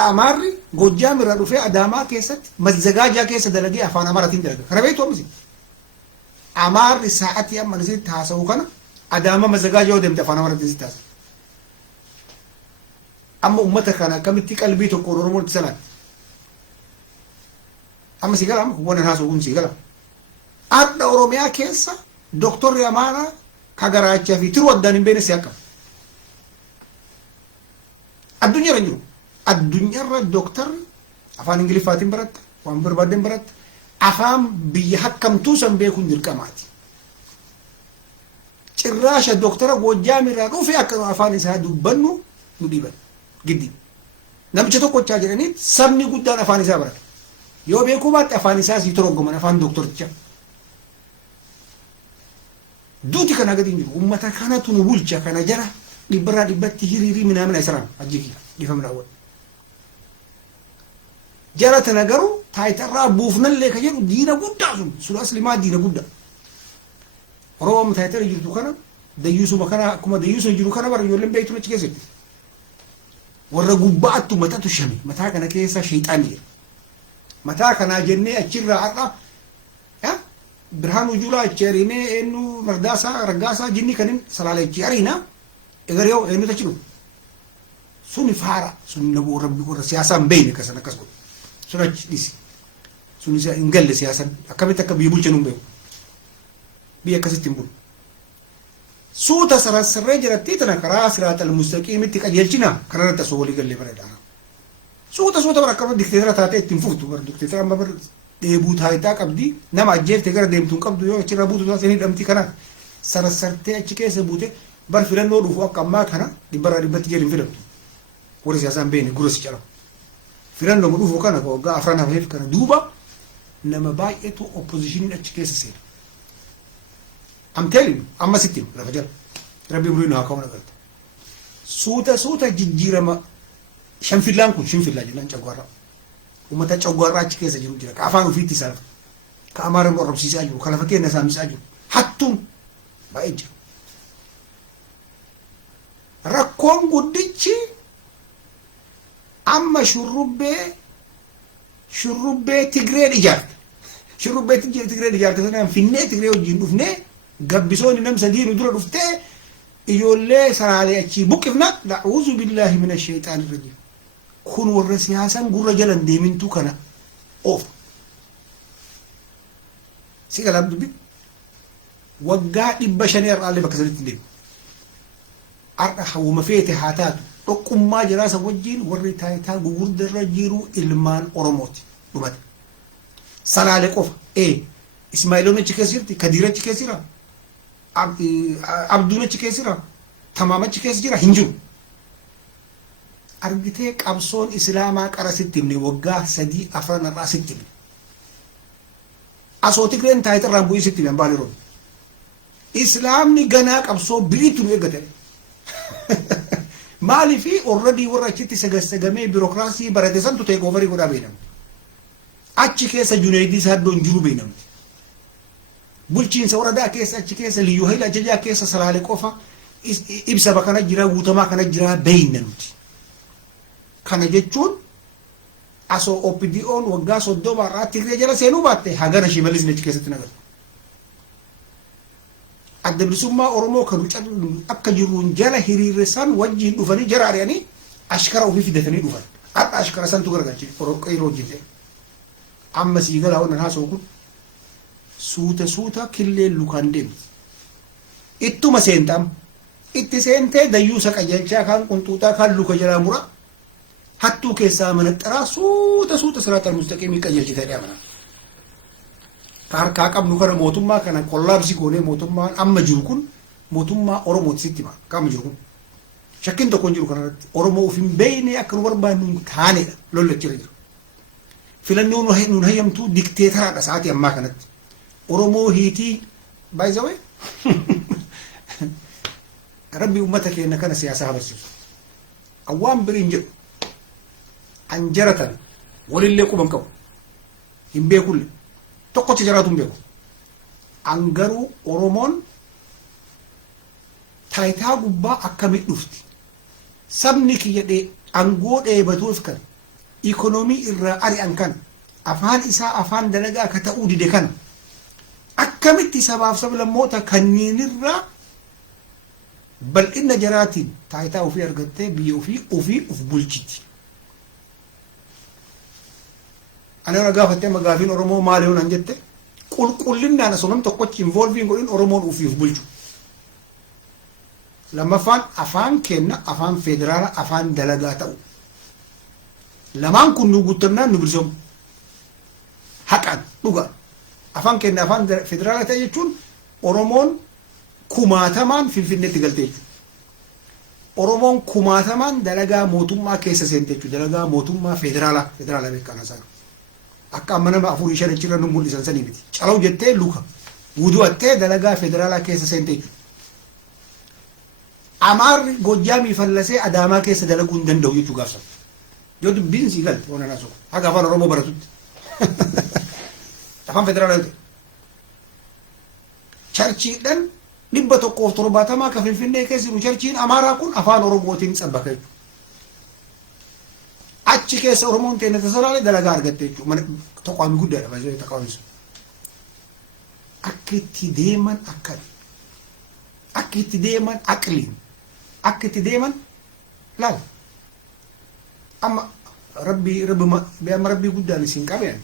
Amari Gojjam irraa dhufee Adaamaa keessatti mazzagaajaa keessa dalagee afaan Amaaraatiin dalaga. Kana beektu amisi. Amaarri sa'aatii amma nisitti haasa'u kana Adaamaa mazzagaajaa yoo deemte afaan Amaaraatiin sitti haasa'u. Amma ummata kana akkamitti qalbii tokko Oromoon itti salaan. Amma si gala amma wannan haasa'u kun si gala. Adda Oromiyaa keessa Doktorri Amaaraa kagaraachaa fi tiruu addaan hin beekne si akka. Addunyaa irra jiru. Addunyaa irra doktorri afaan Ingiliffaatiin baratta, waan barbaadeen baratta, afaan biyya hakkamtuu san beekuun dirqamaati. Cirraasha doktora Gojjaam irraa dhufe akka afaan isaa dubbannu nu dhiiban. Giddi. Namicha tokkochaa jedhanii sabni guddaan afaan isaa barata. Yoo beekuu baatte afaan isaa sii toroggoman afaan doktoricha. Duuti kana gadi hin jiru. Uummata kanatu nu bulcha kana jara dhibbarraa dhibbatti hiriirii minaamina isaraan ajjiki dhifamna awwal. Jara tana garuu taayitarraa buufnallee ka jedhu diina guddaa sun aslimaa diina guddaa. Oromoo taayitara jirtu kana dayyuusuma kana akkuma dayyuusuma jiru kana bara ijoolleen beektu achi keessatti. Warra gubbaattu matatu shame mataa kana keessa sheexaanii jira. Mataa kanaa jennee achirraa har'a Birhaanuu Juulaa achi ariinee eenyu Raggaasaa jinni kanin salaalee achi ariina egaree eenyutu achi dhufu. Suni faara suni naboo rabbi warra siyaasaan beeyne kasan akkas godhu. Sun achi dhisi. Suni hin galle siyaasan akkamitti akka biyya bulchan hin beeku. Biyya akkasitti hin bulu. Suuta sarassarree jiratti tana karaa siraatal mustaqiimitti qajeelchina kanarratti asoo walii gallee bareedaa. Suuta bara akkama dikteetara taatee ittiin fuftu bara dikteetara amma bara dheebuu taayitaa qabdi nama ajjeeftee gara deemtuun qabdu yoo achirra buutu taatee hidhamti kana sarassartee achi keessa buute bar filannoo dhufu akka ammaa kana dhibbarraa dhibbatti jedhin filamtu. Warri siyaasaan beekne gurra si calaqu. Filannoo dhufu kana waggaa afran hafeef kana duuba nama baay'eetu oppoziishiniin achi keessa seena. Amteelin amma sittiin lafa jala rabbi buluu naa kaa'u nagarta. Suuta jijjiirama shanfillaan kun shinfillaa jennaan cagwaarraa. Uummata cagwaarraa achi keessa jiru jira. Ka afaan ofiitti isaa ka Amaaraan qorrobsiisaa jiru ka lafa keenya saamisaa jiru. Hattuun baay'ee jira. Rakkoon guddichi amma shurrubbee Tigreen ijaarte. Shurrubbee Tigreen ijaarte sanaan finnee Tigree wajjin dhufnee gabbisoonni nam sadiinu dura dhuftee ijoollee saraalee achii buqqifna na'uuzu billaahi mina sheexaani irra kun warra siyaasan gurra jalan deemintuu kana oofa. Si galaaf dubbi waggaa 500 irraallee bakka sadiitti deemu. Har'a hawwuma feete haa taatu dhoqqummaa jiraasa wajjin warri taayitaa gugurdarra jiru ilmaan Oromooti dhumate. Salaalee qofa Ismaa'iloon achi keessa jirti Kadiir achi keessa jira. Abduun achi keessa jira. Tamaam achi keessa jira hin jiru. Argitee qabsoon Islaamaa qara sitti himne waggaa 3-4 irraa sitti himne. Asoo Tigreen taayitarraan bu'ii sitti himne baali roon. Islaamni ganaa qabsoo biriitu nu eeggate. Maaliifi already warra achitti sagasagamee biirokiraasii barate santu ta'e goofarii godhaa beeknamti. Achi keessa Junaayidii Saaddoon jiru beeknamti. Bulchiinsa waradaa keessa achi keessa liyyuu hayla ajajaa keessa salaalee qofa ibsa bakana jira guutamaa kana jira beeknamti. Kana jechuun asoo OPDO'n waggaa 30 irraa Tigree jala seenuu baatte hagana Shimallis achi keessatti nagatu. Adda bilisummaa Oromoo kan akka jiruun jala hiriirressan wajjin dhufanii jara ari'anii ashkara ofii fidatanii dhufan. Har'a ashkara santu gargalche qeerroo hojjete. Amma sii galaa wannan haasa'u kun suuta killeen lukaan deemti. Ittuma seentam itti seentee dayyuusa qajeelchaa kan qunxuuxaa kan luka jalaa mura hattuu keessaa manaxxaraa suuta siraatal mustaqiimii qajeelchitee dhaabana. Harkaa qabnu kana mootummaa kana kollaabsii goonee mootummaan amma jiru kun mootummaa Oromooti sitti hima qaama jiru kun. Shakkiin tokko hin jiru kanarratti Oromoo of hin beekne akka nu barbaannu hin taanedha lolli achirra jiru. Filannoo nun hayyamtuu dikteetaraadha sa'aatii ammaa kanatti. Oromoo hiitii baay'isawee rabbi uummata keenya kana siyaasaa habarsiisu. Awwaan biriin jedhu anjaratan walillee quban qabu hin beekulle. Tokkotti jiraatu hin beeku. Angaruu Oromoon taayitaa gubbaa akkamitti dhufti? Sabni kiyya aangoo dheebatuuf kan إيكونومي الرأي أنكن أفان إساء أفان دلقا كتأودي دكان أكمت سباب سبب لموتا كنين الرأ بل إن جراتين تايتا وفي أرغتة بي وفي بولجيتي أنا رقافة مقافين أرمو ماليون أنجتة كلنا أنا سنم تقوتش involving قولين أرمو وفي بولجو لما أفان كنا أفان فيدرال أفان دلقاتو لما نكون نقطنا نبرزهم حقا نقول أفان كنا أفان فيدرال تيجون أرمون كوماتمان في الفيلم تقلتيجو أرمون كوماتمان دلقا موتوما كيسا سنتيجو دلقا موتوما فيدرالا بيكانا سارو أكا منا ما أفوري شارع تشيرا نمول لسان سني بيتي شالو جتة لوكا ودو أتة دلقا فيدرالا كيسا سنتيجو أمار غوجامي فلسي أداما كيسا دلقون دندو يتو غافسا جودو بينسي قلت وانا ناسو هكا أفان أرمو براتوت أفان فيدرالا شارشي دن نبتو قوف ترباتا ما كفل فيني كيسي شارشين أمارا كون أفان أرموتين سبكيجو أتش كيس أرمون تينا تسرالي دلقا أرغتيجو من تقوامي قد دانا بازوي تقوامي سو أكتي ديما أكل أكتي ديما أكلين أكتي ديما لا أما ربي ما بيام ربي قد دانا سينكار يعني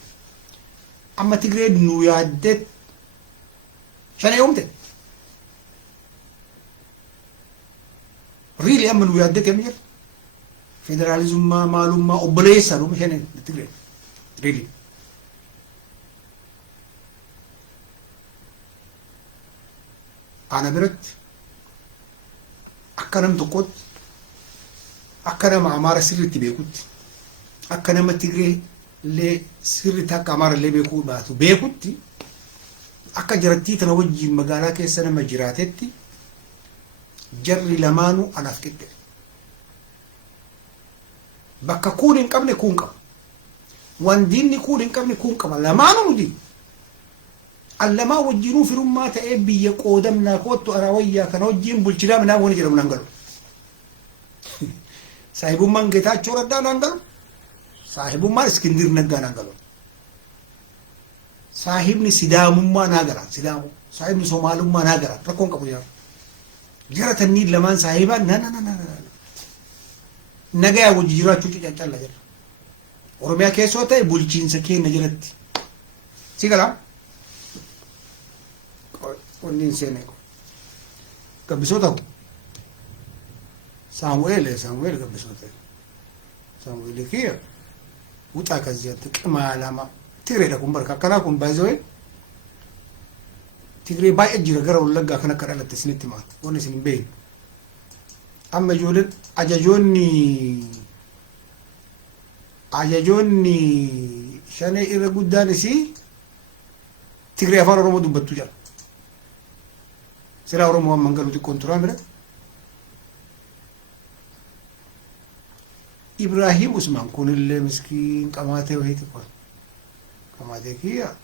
أما تقريد نو يادت شانا يومتين ريلي أما نو يادت كمير فيدراليزم ما معلوم ما أبليسا رو مشان تقريد ريلي أنا برد أكنم تقود أكنم عمارة سرتي بيكوت أكنم تجري ل سرتها كمارة اللي بيكوت باتو بيكوتي أكجرتي تنوجي مقالة كيسنا مجراتتي جري لمانو أنا فكرت بكا كون قبل كون قبل وان دين كون قبل كون قبل لمانو ندي اللما وجينو في رمات ابي يقودمنا كوتو اراويا كانوا جيم بولچدا منا وني جرم نانغلو صاحبو من گيتاچو ردا نانغلو صاحبو ما اسكندر نغا نانغلو صاحبني سيدامو ما ناغرا سيدامو صاحبني سومالو ما ناغرا ركون كبو يا جرتني لمان صاحبا نا نا نا نغا وجيراچو چاچالا جر اورميا كيسوتا بولچين سكي نجرت سيغلا ونين سينيكو كبسوتا سامويل كبسوتا سامويل كيا وتا كزيات كما لما تيري لكم بركه كنا كون بايزوي تيري باي اجير غرو لغا كنا كدله تسنيتي مات وني سين بين اما جولد اجاجوني شاني ايرا غداني سي تيري افار رومو دبتو جال سيرا ورمو منغلو دي كونترا مره إبراهيم عثمان كون اللي مسكين قماته وهي تقول قماته كيا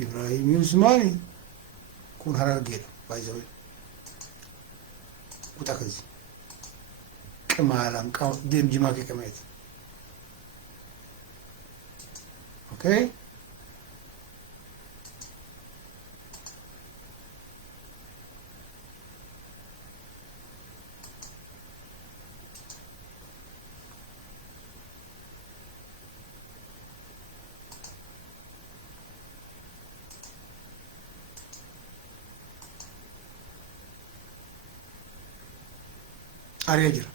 إبراهيم عثماني كون هرا غير بايزوي وتاكز كمالام ديم جماكي كميت اوكي أريجر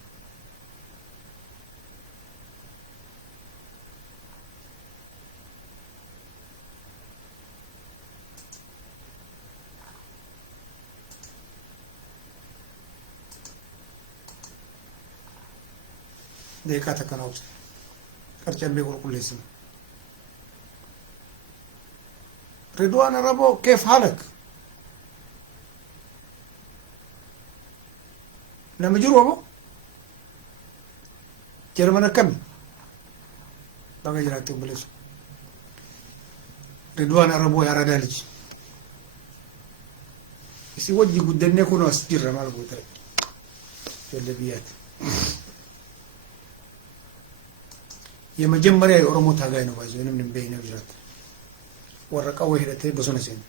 देखा था कनाव से खर्चा बेगुल कुल लेसन रिदवान अरबो كيف حالك لما جروا ابو جرمنا كم بقى جراتي بلس رضوان أربو يا رجالج يسي وجي قدني كونوا أسجر ما لقوا ترى في اللبيات የመጀመሪያ የኦሮሞ ታጋይ ነው ባይዘው ምንም በይነው ይራት ወረቀው ሄደተ በሶነ ሲን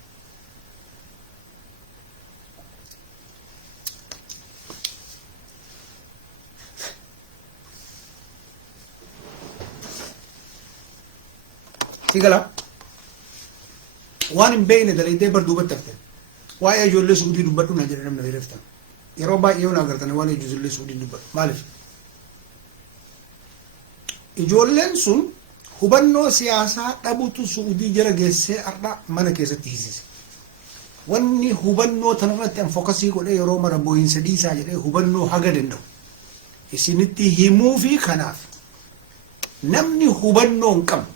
ሲገላ ዋን በይነ ደለይደ በርዱ በተፍተ ዋይ አጆለ ሱዲ ዱበዱ ነገርም ነው ይረፍታ የሮባ የሆነ ሀገር ተነ ዋን አጆለ ሱዲ ዱበዱ ማለት ijoolleen sun hubannoo siyaasaa dhabutu suudii jara geessee arda mana keessatti hiisise wanni hubannoo tanarratti an fokasii godhe yeroo mara booyinsa dhiisaa jedhee hubannoo haga danda'u isinitti himuu fi kanaaf namni hubannoo hin qabu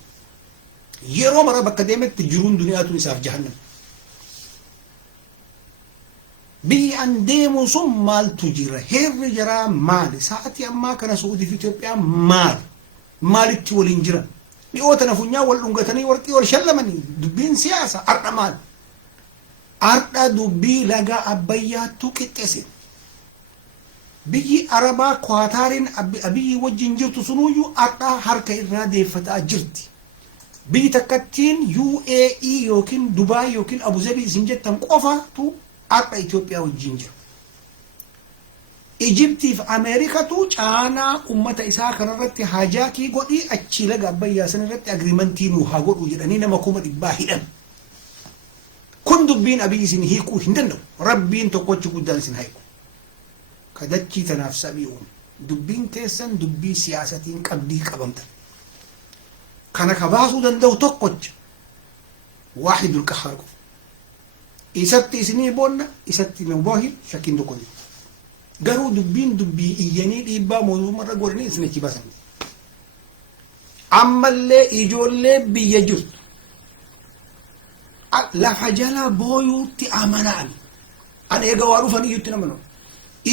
yeroo mara bakka deemetti jiruun duniyaatu isaaf jahannam biyyi an deemu sun maaltu jira heerri jaraa maali sa'atii ammaa kana suudii fi Itoophiyaa maali maalitti waliin jiran dhiyoota nafunyaa wal dhungatanii warqii wal shallamanii dubbiin siyaasa ardha maal ardha dubbii laga abbayyaattu qixxeesse biyyi arabaa kwaataariin abiyyi wajjin jirtu sunuyyuu ardha harka irraa deeffataa jirti biyyi takkattiin UAE yookiin Dubaay yookiin Abu Dhabi isin jettan qofaatu ardha Itoophiyaa wajjin jira Egyptii fi Ameerikaatu caanaa ummata isaa kanarratti hajaakii godhi achi laga abbayyaa sanarratti agreementii nu haa godhu jedhanii nama 100 hidhan kun dubbiin abiyyi isin hiikuu hin danda'u rabbiin tokkochi guddaan isin hiiku kadachii tanaaf sabi'uun dubbiin teessan dubbii siyaasatiin qabdii qabamta kana kabaasuu danda'u tokkocha waahidul qahhaar isatti isinii boonna isatti nu boohi shakkiin tokko garuu dubbiin dubbii iyyanii dhiibbaa mootummaarra godhanii isinichi basan ammallee ijoollee biyya jirtu lafa jala booyuutti amanaan an eega waa dhufan iyyutti namanu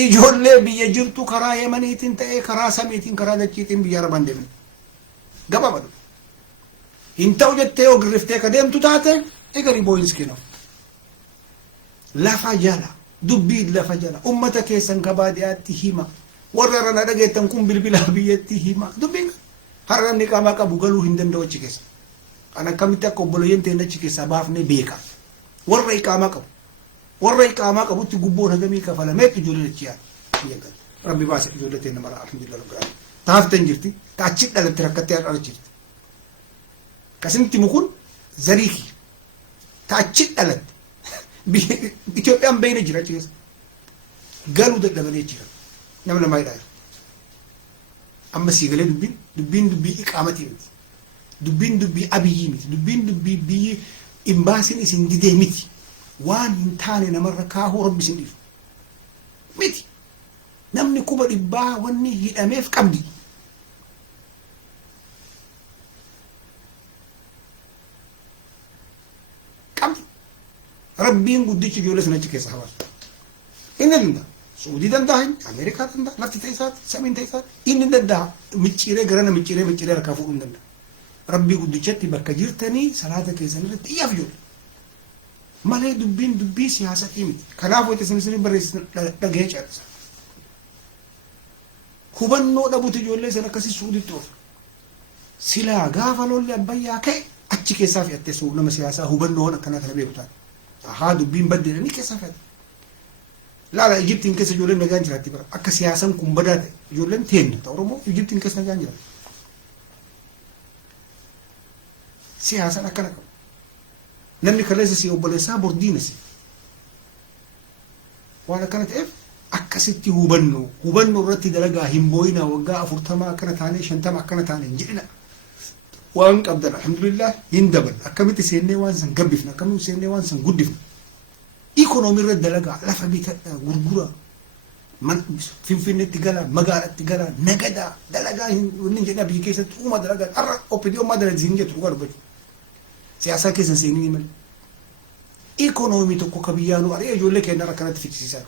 ijoollee biyya jirtu karaa yemaniitiin ta'ee karaa samiitiin karaa dachiitiin biyya arabaan deeman gababadu hin ta'u jettee ogirriftee ka deemtu taate egarii booyinsi kennaaf lafa jala dubbii lafa jala ummata keessan kabaadiyaatti hima warra rana dhageettan kun bilbila biyyatti hima dubbiin har'an niqamaa qabu galuu hin danda'u achi keessa kan akkamitti akka obboleeyyan ta'e achi keessaa baafnee beeka warra iqaamaa qabutti gubboon hagamii kafalameet ijoollee achi yaada rabbi baase ijoollee ta'e nama alhamdulillah rabbil alamin taaftan jirti taachi dhalatti rakkattee har'a jirti kasinti mukun zariiki taachi dhalatti Itoophiyaan beeyna jira jechuudha galuu dadhabanii jira nama namaa hidhaa amma siigalee dubbiin dubbii iqaamatii miti dubbiin dubbii abiyyi miti dubbiin dubbii biyyi imbaasiin isin didee miti waan hin taane namarra kaahuu rabbi isin dhiisu miti namni 100 wanni hidhameef qabdi ربين قديش جولس نجيك سهوات إن ده سعودي ده أمريكا ده نفس تيسات سمين تيسات إن ده متشيرة قرنا متشيرة ركافو إن ده ربي قديش تبى كجيرتني صلاة كيسان ده يفجر ما له دبي سياسة إيمت كلامه تسمسني بريس تجهش أرسل كوبان نو دبوت جولس أنا كسي سعودي توف سلا غافلوا اللي أبيا كي أتشي كيسافي أتسوق نما سياسة كوبان نو أنا كنا تلبيه بتاعي هذا بين بدلني كيف سافر لا إجبت إن كيس جولن نجان جراتي برا أك سياسة كم بدات جولن تين تورمو إجبت إن كيس نجان جرات سياسة أكنا نمني كلاس سي وبلسا بردينسي وأنا كانت إف أكستي هوبنو رتي درجة همبوينا وجاء فرتما كانت ثاني شنتما كانت ثاني جينا وان قبل الحمد لله يندبل أكملت سيني وانسن قبفنا كمل سيني وانسن قدفنا إيكونومي رد دلقا لفا بيت غرغورا من فين تقالا مقالة تقالا نقدا دلقا وننجنا بي كيسة وما دلقا أرى أوبيديو ما دلقا زينجة تقار بجو سياسة كيسة سيني مل إيكونومي تقو كبيانو أريا جولي كينا ركنات في كسيسان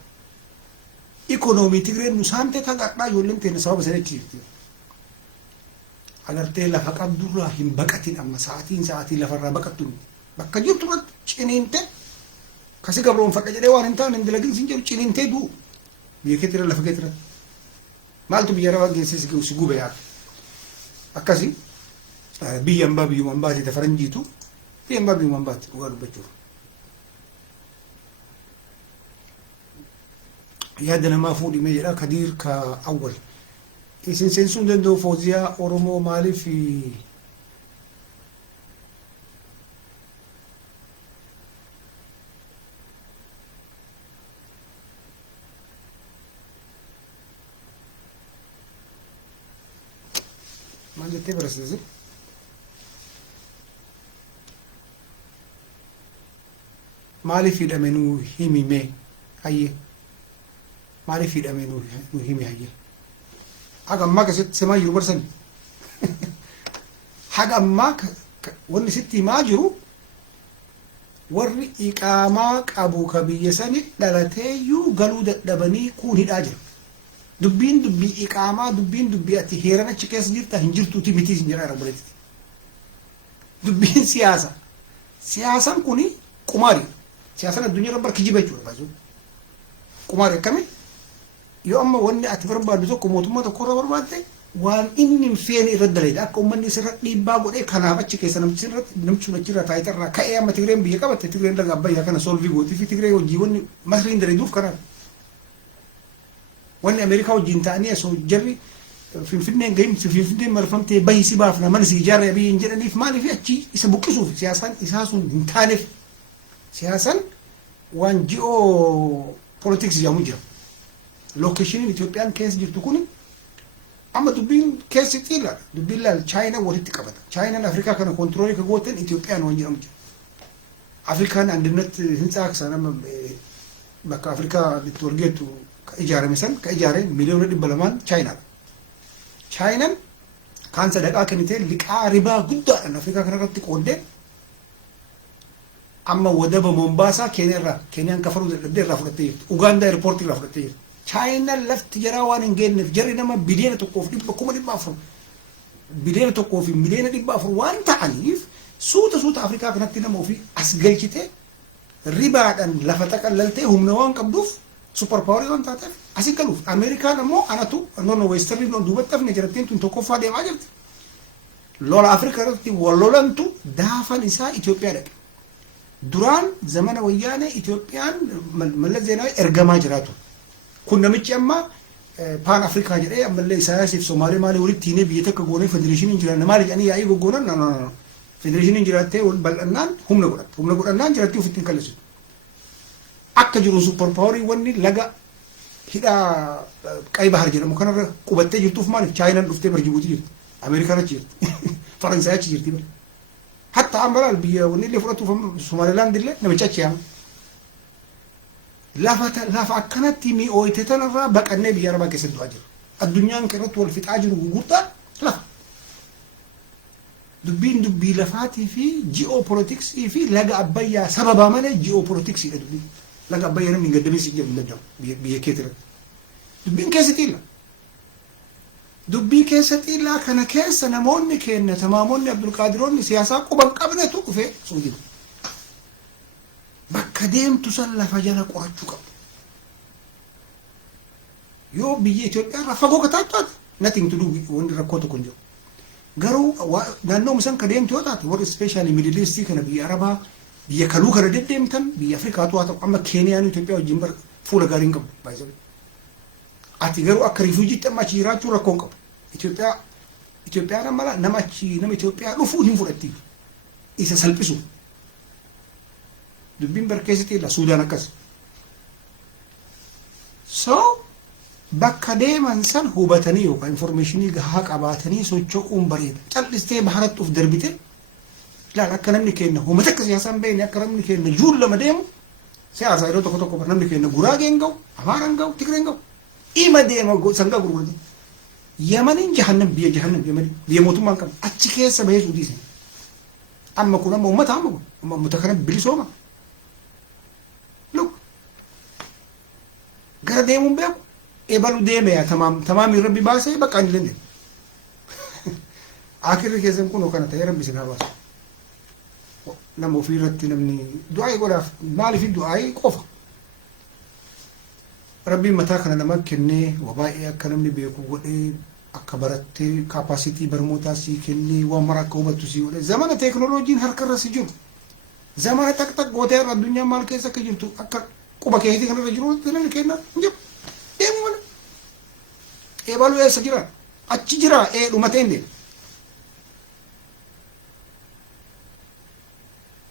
إيكونومي تقرين نسانتي تقاقنا جولي تينا سواب سنة كيفتيو agartee lafa qabdurraa hin baqatin amma sa'aatiin lafarraa baqattuun bakka jirtu irratti ciniinte kasi gabroonfadha jedhee waan hin taane hin dalagin sin jedhu ciniintee duu biyya keetti lafa keetti maaltu biyya rabaa geessee si gube yaa akkasi biyyambaa biyyumaan baate tafaranjiitu biyyambaa biyyumaan baate dhugaa dubbachuuf. yaada namaa fuudhimee jedha Kadiir ka awwal isin seensuu danda'u Fooziyaa Oromoo maaliif maal jettee barsiise maaliif hidhame nuu himime hayyee maaliif hidhame nuu himi hayyee haga ammaa keessatti simaa jiru barsan haga ammaa wanni sitti himaa jiru warri iqaamaa qabu ka biyya sani dhalateeyyuu galuu dadhabanii kuun hidhaa jira. dubbiin dubbii iqaamaa dubbiin dubbii ati heeran achi keessa jirta hin jirtuuti miti hin jira rabbuletti. dubbiin siyaasan kuni qumaari siyaasan addunyaa irra kijiba jechuudha baay'ee qumaari akkami yoo amma wanni ati barbaaddu tokko mootummaa tokko irra barbaadde waan inni hin feene irra daleedha akka uummanni isirra dhiibbaa godhee kanaaf achi keessa namichi achirra taayitarraa ka'ee amma Tigreen biyya qabatte Tigreen laga Abbayyaa kana soolvii gootii fi Tigree hojii wanni masriin dareeduuf kanaa wanni Ameerikaa wajjin ta'anii osoo jarri Finfinneen gahimsi Finfinneen marfamtee bahii si baafna mana si ijaarra biyya hin jedhaniif maaliif achi isa buqqisuuf siyaasaan isaa sun hin taaneef siyaasan waan ji'oo politiks jedhamu jira. Lokeeshiniin Itoophiyaan keessa jirtu kun amma dubbiin keessi xiilla dubbiin laal Chaayinaa walitti qabata. Chaayinaan Afrikaa kana kontiroolii ka gootan Itoophiyaan waan jedhamu jira. Afrikaan andinnat hintsaaksa nama bakka Afrikaa itti walgeettu ka ijaarame san ka ijaare miliyoona 200 Chaayinaadha. Chaayinaan kaan sadaqaa kennitee liqaa ribaa guddaadhaan Afrikaa kanarratti qooddee amma wadaba Mombaasaa Keeniyaan kafaruu dadhabdee irraa fudhattee jirti. Ugaandaa eerpoortii irraa fudhattee jirti. Chaayinaan lafti jaraa waan hin geenyeef jarri nama biliyoona 1.4 biliyoona 1 miliyoona 400 waan ta'aniif suuta Afrikaa kanatti nama ofii as galchitee ribaadhaan lafa xaqallaltee humna waan qabduuf super power waan taateef asii galuuf Ameerikaan ammoo anatu nono westerliin on duubatti hafne jirattiin tun tokkoffaa deemaa jirti. Lola Afrikaa irratti wallolantu daafan isaa Itoophiyaa dhaqe. Duraan zamana wayyaanee Itoophiyaan Mallas Zeenaawii ergamaa jiraatu. Kun namichi amma paan Afrikaa jedhee ammallee Isaayyaasiif Somaalee maalii walitti hiinee biyya takka goonee federeeshiniin jiraanne maali jedhanii yaa'ii goggoonan federeeshiniin jiraattee wal bal'annaan humna godhatte. Humna godhannaan jiraattii ofitti hin kallisu. Akka jiru super powerii wanni laga hidhaa Qayi Bahar jedhamu kanarra qubattee jirtuuf maaliif Chaayinaan dhuftee Jibuutii jirti. Ameerikaan achi jirti. Faransaay achi jirti. Hatta ambalal biyya wanni illee fudhatuuf Somaalilaand illee namicha achi yaama. Lafa akkanatti mi'ooyte tanarraa baqannee biyya Arabaa keessatti du'aa jira. Addunyaan kanatti wal fixaa jiru gurgurtaan lafa. Dubbiin dubbii lafaatii fi ji'oopolitiksii fi laga Abbayyaa sababaa malee ji'oopolitiksiidha dubbiin. Laga Abbayyaa namni hin gaddabeessi jedhamu danda'u biyya keetti irratti. Dubbiin keessa xiilla. Dubbii keessa xiillaa kana keessa namoonni keenya tamaamonni Abdulqaadiroonni siyaasaa quban qabnetu dhufee suudiin. Bakka deemtu san lafa jala qorachuu qabu. Yoo biyya Itoophiyaa irraa fagoo kataatu taate nothing to do wanni rakkoo tokko hin jiru. Garuu naannoo san ka deemtu yoo taate warri ispeeshaalii Middle East kana biyya Arabaa biyya kaluu kana deddeemtan biyya Afrikaatu haa ta'u amma Keeniyaan Itoophiyaa wajjin fuula gaarii hin qabu baay'ee. Ati garuu akka rifuujiitti amma achi jiraachuu rakkoo hin qabu. Itoophiyaan amma nama Itoophiyaa dhufuu hin fudhatti. Isa salphisu. Dubbiin barkeessitti illa Suudaan akkas. So bakka deeman san hubatanii yookaan informationii gahaa qabaatanii socho'uun bareeda. Cal'istee baharatti of darbite ilaala akka namni keenya uummata akka siyaasaan beekne akka namni keenya juul lama deemu siyaasa yeroo tokko namni keenya Guraageen ga'u, Amaaraan ga'u, Tigreen ga'u. Ima deema sangaa gurgurate. Yamaniin jahannam biyya jahannam Yamaniin biyya mootummaan qabu achi keessa bahee suudhiise. Amma kun amma uummata amma kun uummata kana bilisooma. Look gara deemuun beeku ebalu deeme yaa tamaamii rabbi baasee bakka hin lenne. Akirri keessan kun kana ta'ee rabbi sinaa baasa. Nama ofii irratti namni du'aa godhaaf maaliif du'aa qofa. Rabbiin mataa kana nama kennee wabaa'ee akka namni beeku godhee أكبرت كاباسيتي برموتا سي كني ومرا كوبتو سي زمان تكنولوجي هركر رسجون زمان تك تك غوتير الدنيا مال كيسا كجرتو أكر كوبا كيهدي كنا رجلون تنا كنا نجيب ديمو ولا إيه بالو إيه سجرا أتشجرا إيه لومتين دي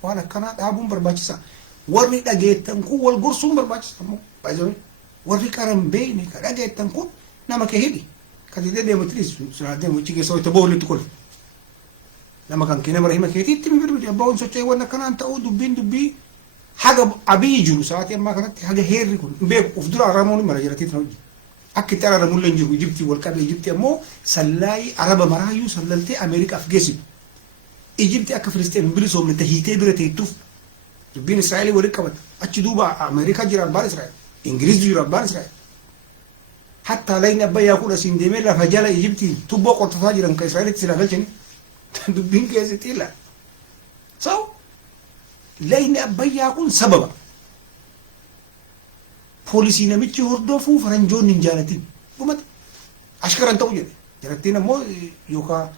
وانا كنا أبوم برباجسا ورني دقيت تنكو والقرصون برباجسا مو بايزوي ورني كرم بيني كنا دقيت تنكو نما كهدي كذي ده متريس سرعة ده مشيك سوي تبول تقول لما كان كنا برهيمة كيتي تبي بربي أبوون سوتشي وانا كنا أنت أو دبي حاجة أبي يجلو ساعات ما كانت حاجة هير يكون بيك وفدرا رامون مرة جراتي تنوجي أكيد ترى رامون لنجو إجبتي والكابل إجبتي مو سلاي عرب مرايو سللتي أمريكا أفجيسي إجبتي أك فلسطين بريسو من تهيتي برتي توف بين إسرائيل وركبت أتشدوبا أمريكا جرال بار إسرائيل إنجليز جرال بار إسرائيل حتى لين أبا يقول سندمير لفجال إجبتي تبوا قط فاجرا كإسرائيل تسلاقل شني دبين كيس تيلا سو لين أبا يقول سببا بوليسي نمشي هردوفو فرنجون نجانتين قمت أشكر أنت وجد جرتينا مو يوكا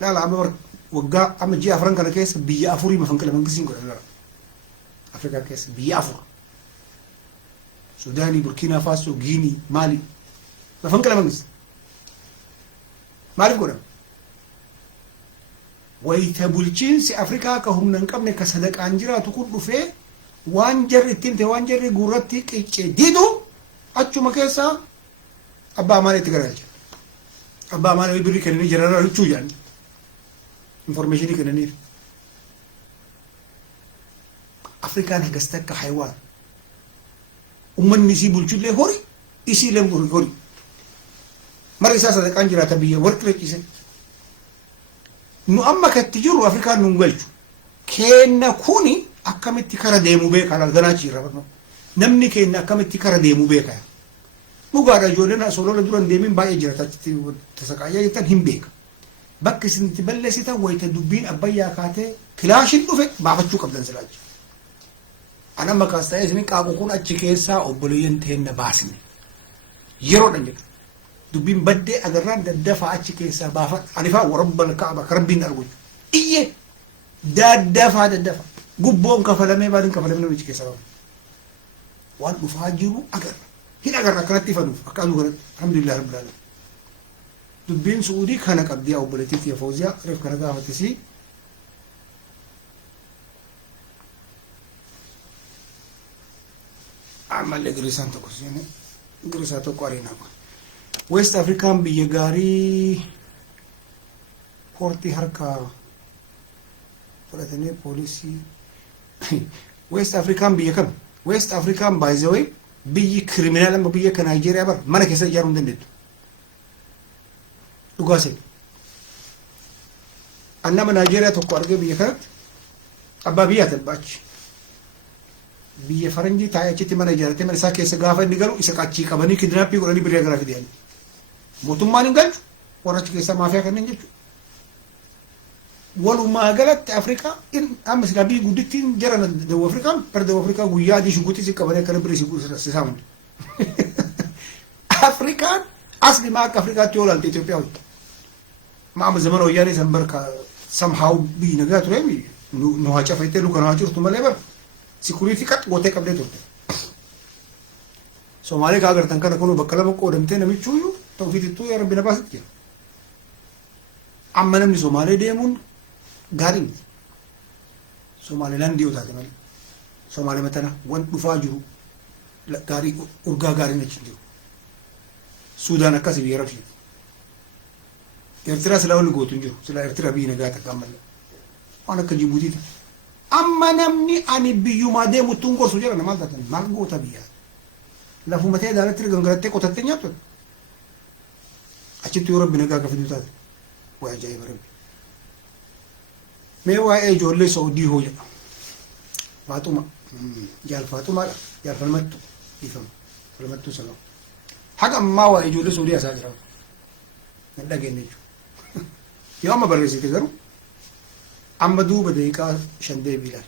لا أمر وقع أما جي أفرنكا كيس بيا أفوري ما فنكلا منكسين كلا لا أفريقيا كيس بيا أفور سوداني بوركينا فاسو غيني مالي ما فنكلا منكس مالي كورا ويتبولچين سي أفريقيا كهم ننقبن كصدق أنجرا تكون رفي وانجر التنتي وانجر غورتي كيچه ديدو أچو مكيسا أبا مالي تقرأ أبا مالي بيبري كنني جرارا لچو جان information كنني أفريقيا هجستك كحيوان ومن نسي بولچو له هوري إسي لم هوري مرة صدق أنجرا تبيه وركلك إسي nu amma katti jiru afrikaan nun galchu kenna kuni akkamitti kara deemu beeka alganaachi irra barno namni kenna akkamitti kara deemu beeka dhugaadha ijoolleen asolola duran deemin baay'ee jira tachitti tasaqaayyaa jettan hin beeka bakki isinitti balleessitan wayita dubbiin abbayyaa kaatee kilaashin dhufe baafachuu qabdan silaachi ana makaas ta'ee isinin qaaqu kun achi keessaa obboleeyyan teenna baasne yeroodhan jedhu دبين بدي أجران دفع أشي كيسا بافت أنفا ورب الكعبة كربين أرجو إيه دفع قبون كفلمي بعدين كفلمي نمشي كيسا وان مفاجرو أجر هنا أجر كانت تفنو أكانو كانت الحمد لله رب العالمين دبين سعودي كان قبضي أو بلتي في فوزيا ريف كان قاعد تسي عمل لجريسان تقصيني جريسان تقارينا ويست أفريقيان بيجاري بورتي هركا فراتني بوليسي ويست أفريقيان بيجكم ويست أفريقيان بايزوي بيجي كريمينال ما بيجي كنيجيريا بر ما نكسر جارون دندت لقاسي أنا من نيجيريا تقارن بيجي كرت أبا بيجات الباش بيجي فرنجي تايا كتير من نيجيريا تمن ساكي سقافة نيجرو إسقاطي كبني كدنا بيقولني بريا غرافي ديالي موتومان نقول ورش كيسا ما فيها كنا نجيب ولو ما قالت أفريقيا إن أمس نبي قدتين جرنا دو أفريقيا برد دو أفريقيا ويادي شو قلتي سك كبرنا كنا بريسي قول سامون أفريقيا أصلي ما كأفريقيا تيولا تيجي ما عم زمان وياني سنبركا somehow بينجات رأي نهاجة فايتة لو كنا هاجر ثم لبر security كات قوتة قبل تورته سومالي كأجر تنكر نكونو بكلام كودمتين نمي تشويو توفيت تو يا ربنا باسط كيا أما نمني سومالي ديمون غارين سومالي لانديو تاعي مالي سومالي مثلا وان بفاجرو لا غاري أورجا غاري نشيلو سودان كاسي بيرفي إرترا سلاون لقوتون جو سلا إرترا بينا غاتا كامل أنا كجيبوتي أما نمني أني بيو ما ديمو تونغور سوجرا نمال تاتن مال غوتا بيا لا فمتى دارت تريغن غرتة كوتاتين ياتو أشيت يورب بنجا كفيدو تات وعجائب ربي ما هو أي جول سعودي هو جا فاطمة جال فاطمة جال فلمتو يفهم فلمتو سلام حاجة ما هو أي جول سعودي أساجر نلا جنيجو يوم ما بريسي تقرو أما دو بديكا شندي بلال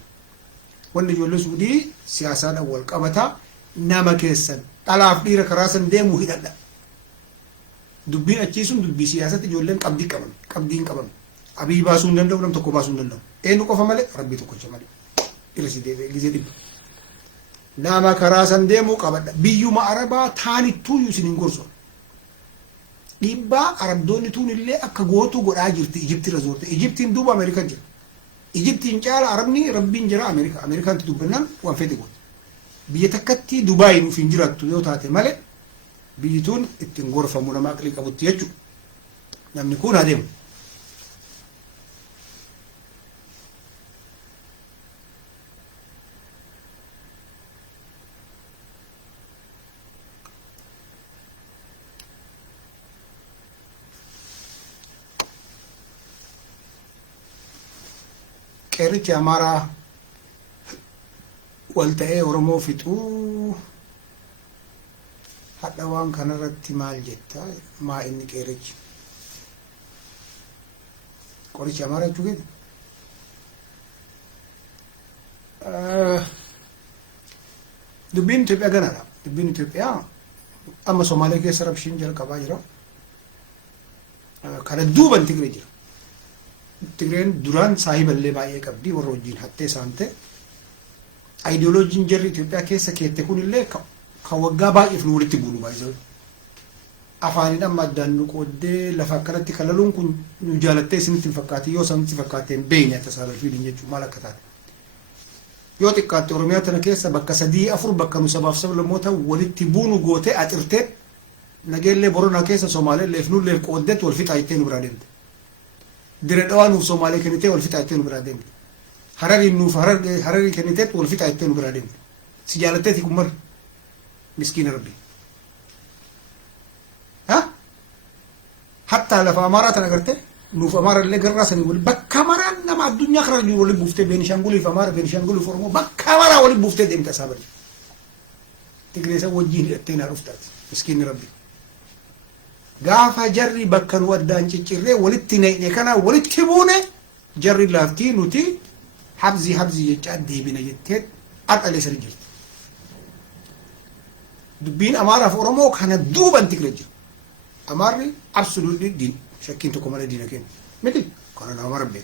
وان جول سعودي سياسة أول كابتا نما كيسن طلاف دير كراسن ديمو هيدا dubbiin achiisuun dubbii siyaasatti ijoolleen qabdiin qaban abii baasuu hin danda'u nam tokko baasuu hin danda'u eenyu qofa malee rabbii tokkocha malee irsi deebi'ee gizee dhibba nama karaa san deemuu qabadha biyyuma arabaa taanittuu isin hin gorsu dhiibbaa arabdoonni tuun illee akka gootuu godhaa jirti Ijipti irra zoorte Ijiptiin duuba Ameerikaan jira Ijiptiin caala arabni rabbiin jira Ameerikaanti dubbannaan waan fedhe godha biyya takkatti Dubaay nuuf hin jiraattu yoo taate malee biyyi tuun ittiin gorfamu nama aqlii qabutti jechuudha namni kun haa deemu. qeerrichi Amaaraa wal ta'ee Oromoo fixuu hadha waan kanarratti maal jetta maa inni qeerrichi qorichi Amaaraa jechuu keessa dubbiin Itoophiyaa ganaadha dubbiin Itoophiyaa amma Somaalee keessa rabshiin jalqabaa jira kana duuban Tigree jira Tigreen duraan saahiballee baay'ee qabdi warra wajjin hattee saante ideoloojiin jarri Itoophiyaa keessa keette kunillee kan waggaa baay'eef nu walitti buunu baay'ee afaaniin amma addaan nu qooddee lafa akkanatti kalaluun kun nu jaalattee isinitti hin fakkaate yoo isinitti fakkaate hin beekne tasaabii fiidin jechuun maal akka taate yoo xiqqaatte Oromiyaa tana keessa bakka 3-4 bakka nu sabaaf sablammoota walitti buunu gootee axirtee nageellee Boronaa keessa Somaaleellee fi nullee qooddeet wal fixaa jettee nu biraa deemte Dire dhawaa nuuf Somaalee kennitee wal fixaa jettee nu biraa deemte Hararii nuuf Hararii kennitee wal fixaa jettee nu biraa deemte si jaalatteeti kun marri miskiina rabbi hatta lafa Amaaraa tana agartee nuuf Amaaraallee garraa sanii wali bakka maraan nama addunyaa kana jiru waliin buuftee Beenishaanguliif Amaara Beenishaanguliif Oromoo bakka maraa waliin buuftee deemte isaa bari Tigreessa wajjin hidhattee naa dhuftaati miskiinni rabbi gaafa jarri bakka nu addaan ciccirree walitti neeqne kana walitti buune jarri laaftii nuti habzi jechaa deebina jettee adhalee sadi jirti dubbiin Amaaraaf Oromoo kana duuban Tigree jira Amaarri absolutely diin shakkiin tokko malee diina kennu miti kana nama rabbe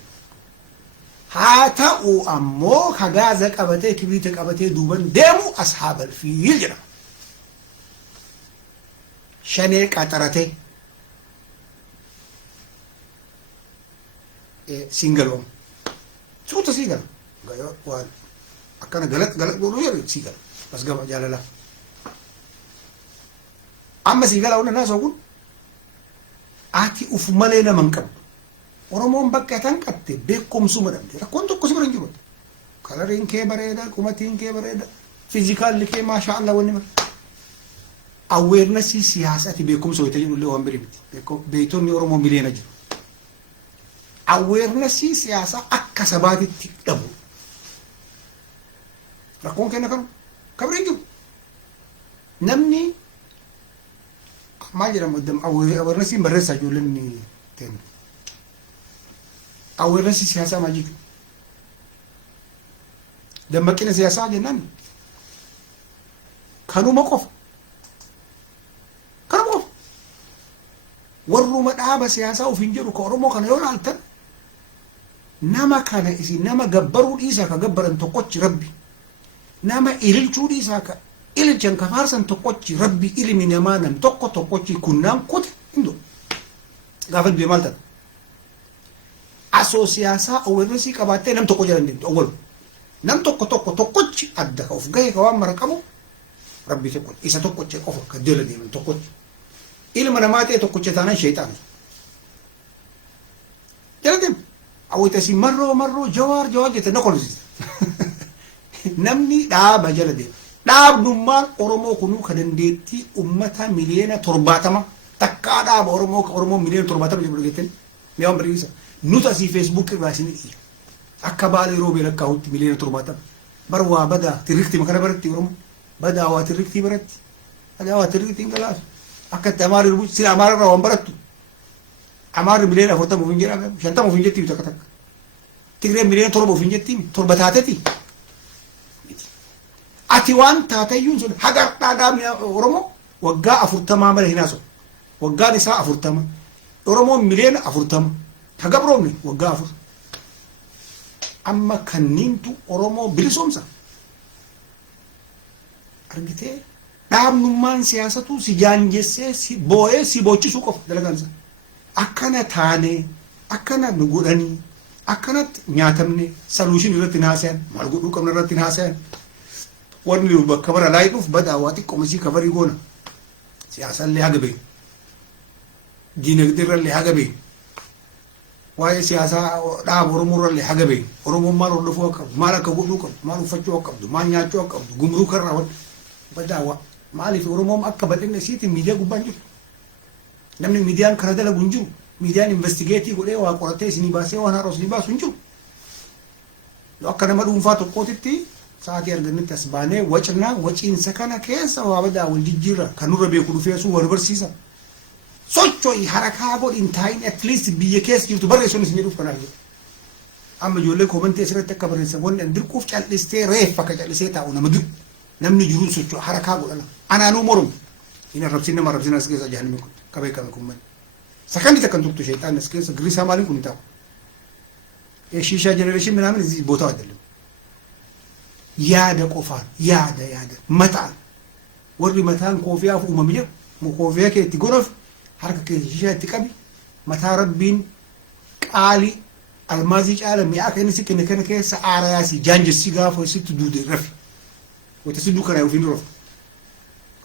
haa ta'u ammoo hagaaza qabatee kibriita qabatee duuban deemu ashaabal fiil jedha shanee qaxaratee singaloom suuta sigala waan akkana galat godhuu yeroo sigala bas gama jaalala amma sigala wonna naasoo kun ati uf malee nama hin qabdu Oromoon bakka tan qatte beekumsuma dhabde rakkoon tokko si bira hin jiru kalariin kee bareeda qumatiin kee bareeda fiizikaalli kee maasha Allah wanni mara awareness siyaasati beekumsa wayita jedhu illee waan biri miti beeytonni Oromoo miliyoona jiru awareness siyaasa akka sabaatitti dhabu rakkoon kenna kan kabira hin jiru namni maal jedhama awareness barreessaa ijoolleen ten awareness siyaasaa maal jechuudha dammaqina siyaasaa jennaan kanuma qofa warruma dhaaba siyaasaa ofiin jedhu ka Oromoo kana yoo laaltan nama kana isin nama gabbaruu dhiisaa ka gabbaran tokkochi rabbi nama ililchuu dhiisaa ka ililchan ka faarsan tokkochi rabbi ilmi namaa nam tokkochi kunnaan kute hindo gaafa du'e maal ta'a asoo siyaasaa awarenessii qabaattee nam tokko jedhan deemtu awwalu nam tokkochi adda ka of gahee ka waan mara qabu rabbi tokkochi isa tokkochi qofa ka jala deeman tokkochi ilma namaa ta'e tokkochi taanaan sheexaan jala deemu awwita si marroo jawaar jette na kolisiisa namni dhaaba jala deema dhaabnummaan Oromoo kunuu ka dandeettii ummata miliyoona 70 takkaa dhaaba Oromoo miliyoona 70 jedhu dhageetten mi'aan bariisa nuti asii Facebook irraa isin dhiya akka baala yeroo beelakkaa hutti miliyoona 70 bar waa badaa tirrikti makana baratti Oromoo badaa waa tirriktii baratti badaa waa tirriktii hin galaasu akka Amaarri rubuci sila Amaarri irraa waan barattu Amaarri miliyoona 40 ofiin jedhaa 50 ofiin jettii takka Tigreen miliyoona 7 ofiin jettii 7 taatetii ati waan taateyyuun sun hagardaa dhaabni Oromoo waggaa 40 mala hinaaso waggaan isaa 40 oromoon miliyoona 40 tagabroomne waggaa 4 amma kanniintu oromoo bilisoomsa argitee dhaabnummaan siyaasatu si jaanjessee si boo'ee si boochisuu qofa dalagansa akkana taane akkana nu godhanii akkanatti nyaatamne solution irratti naasayan maal godhuu qabna irratti naasayan wanni bakka bara laayiduuf badaa waa xiqqoo misii kabarii goona siyaasallee haga beeku diinagdeerrallee haga beeku waa'ee siyaasaa dhaaba oromoorrallee haga beeku oromoon maal hordofuu akka qabdu maal akka godhuu qabdu maal uffachuu akka qabdu maal nyaachuu akka qabdu gumruu karraa wal badaa waa maaliif oromoon akka bal'inna isiitti miidiyaa gubbaan jiru namni miidiyaan kana dalagu hin jiru miidiyaan investigeetii godhee waa qoratee isinii baasee waan haaraa isinii baasu hin jiru akka nama dhuunfaa tokkootitti sa'aatii argannetti as baanee wacnaa waciinsa kana keessa waa badaa wal jijjiirra kan nurra beeku dhufeesuu wal barsiisa socho'i harakaa godhin taayin at least biyya keessa jirtu barreessuun isin jedhuuf kanaaf jedhu amma ijoollee koomantee asirratti akka barreessan wanni dirquuf cal'istee reeffa akka cal'isee taa'u nama giru namni jiruun socho'a harakaa godhana anaanuu mormu hin arrabsin nama arrabsin as keessa jahannami kun qabee qabe kun mali sakandi takkan turtu shaytaan as keessa girisaa maaliin kun taa'u shishaa jenereeshin minaamin እዚህ ቦታው አይደለም yaada qofaan yaada mataan warri mataan koofiyaaf uumame jedhu koofiyaa kee itti godhaf harka kee shishaa itti qabi mataa rabbiin qaali almaazii caala mi'aa kan inni si kenne kana keessa aarayaasi jaanjessi gaafa sitti duude rafi wata si duukanaa ofiin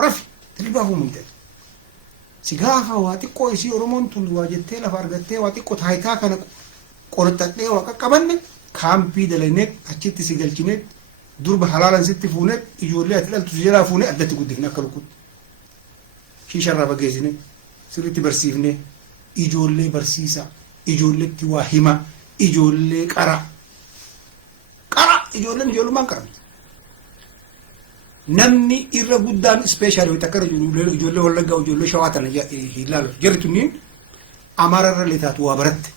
rafi tilbaafu uumamte si gaafa waa xiqqoo isii oromoon tun waa jettee lafa argattee waa xiqqoo taayitaa kana qorattadhee waa qaqqabanne kaampii dalaynee achitti si galchinee durba halaalan sitti fuunet ijoollee ati dhaltu jalaa fuune addatti guddifne akka lukkutti shiisharraa fageessine sirriitti barsiifne ijoollee barsiisa ijoolletti waa hima ijoollee qara ijoolleen ijoollummaan qaramti namni irra guddaan ispeeshaal wayita akkana ijoollee wallaggaa ijoollee shawaa tana ilaalu jarri tunniin amaararra leetaatu waa baratte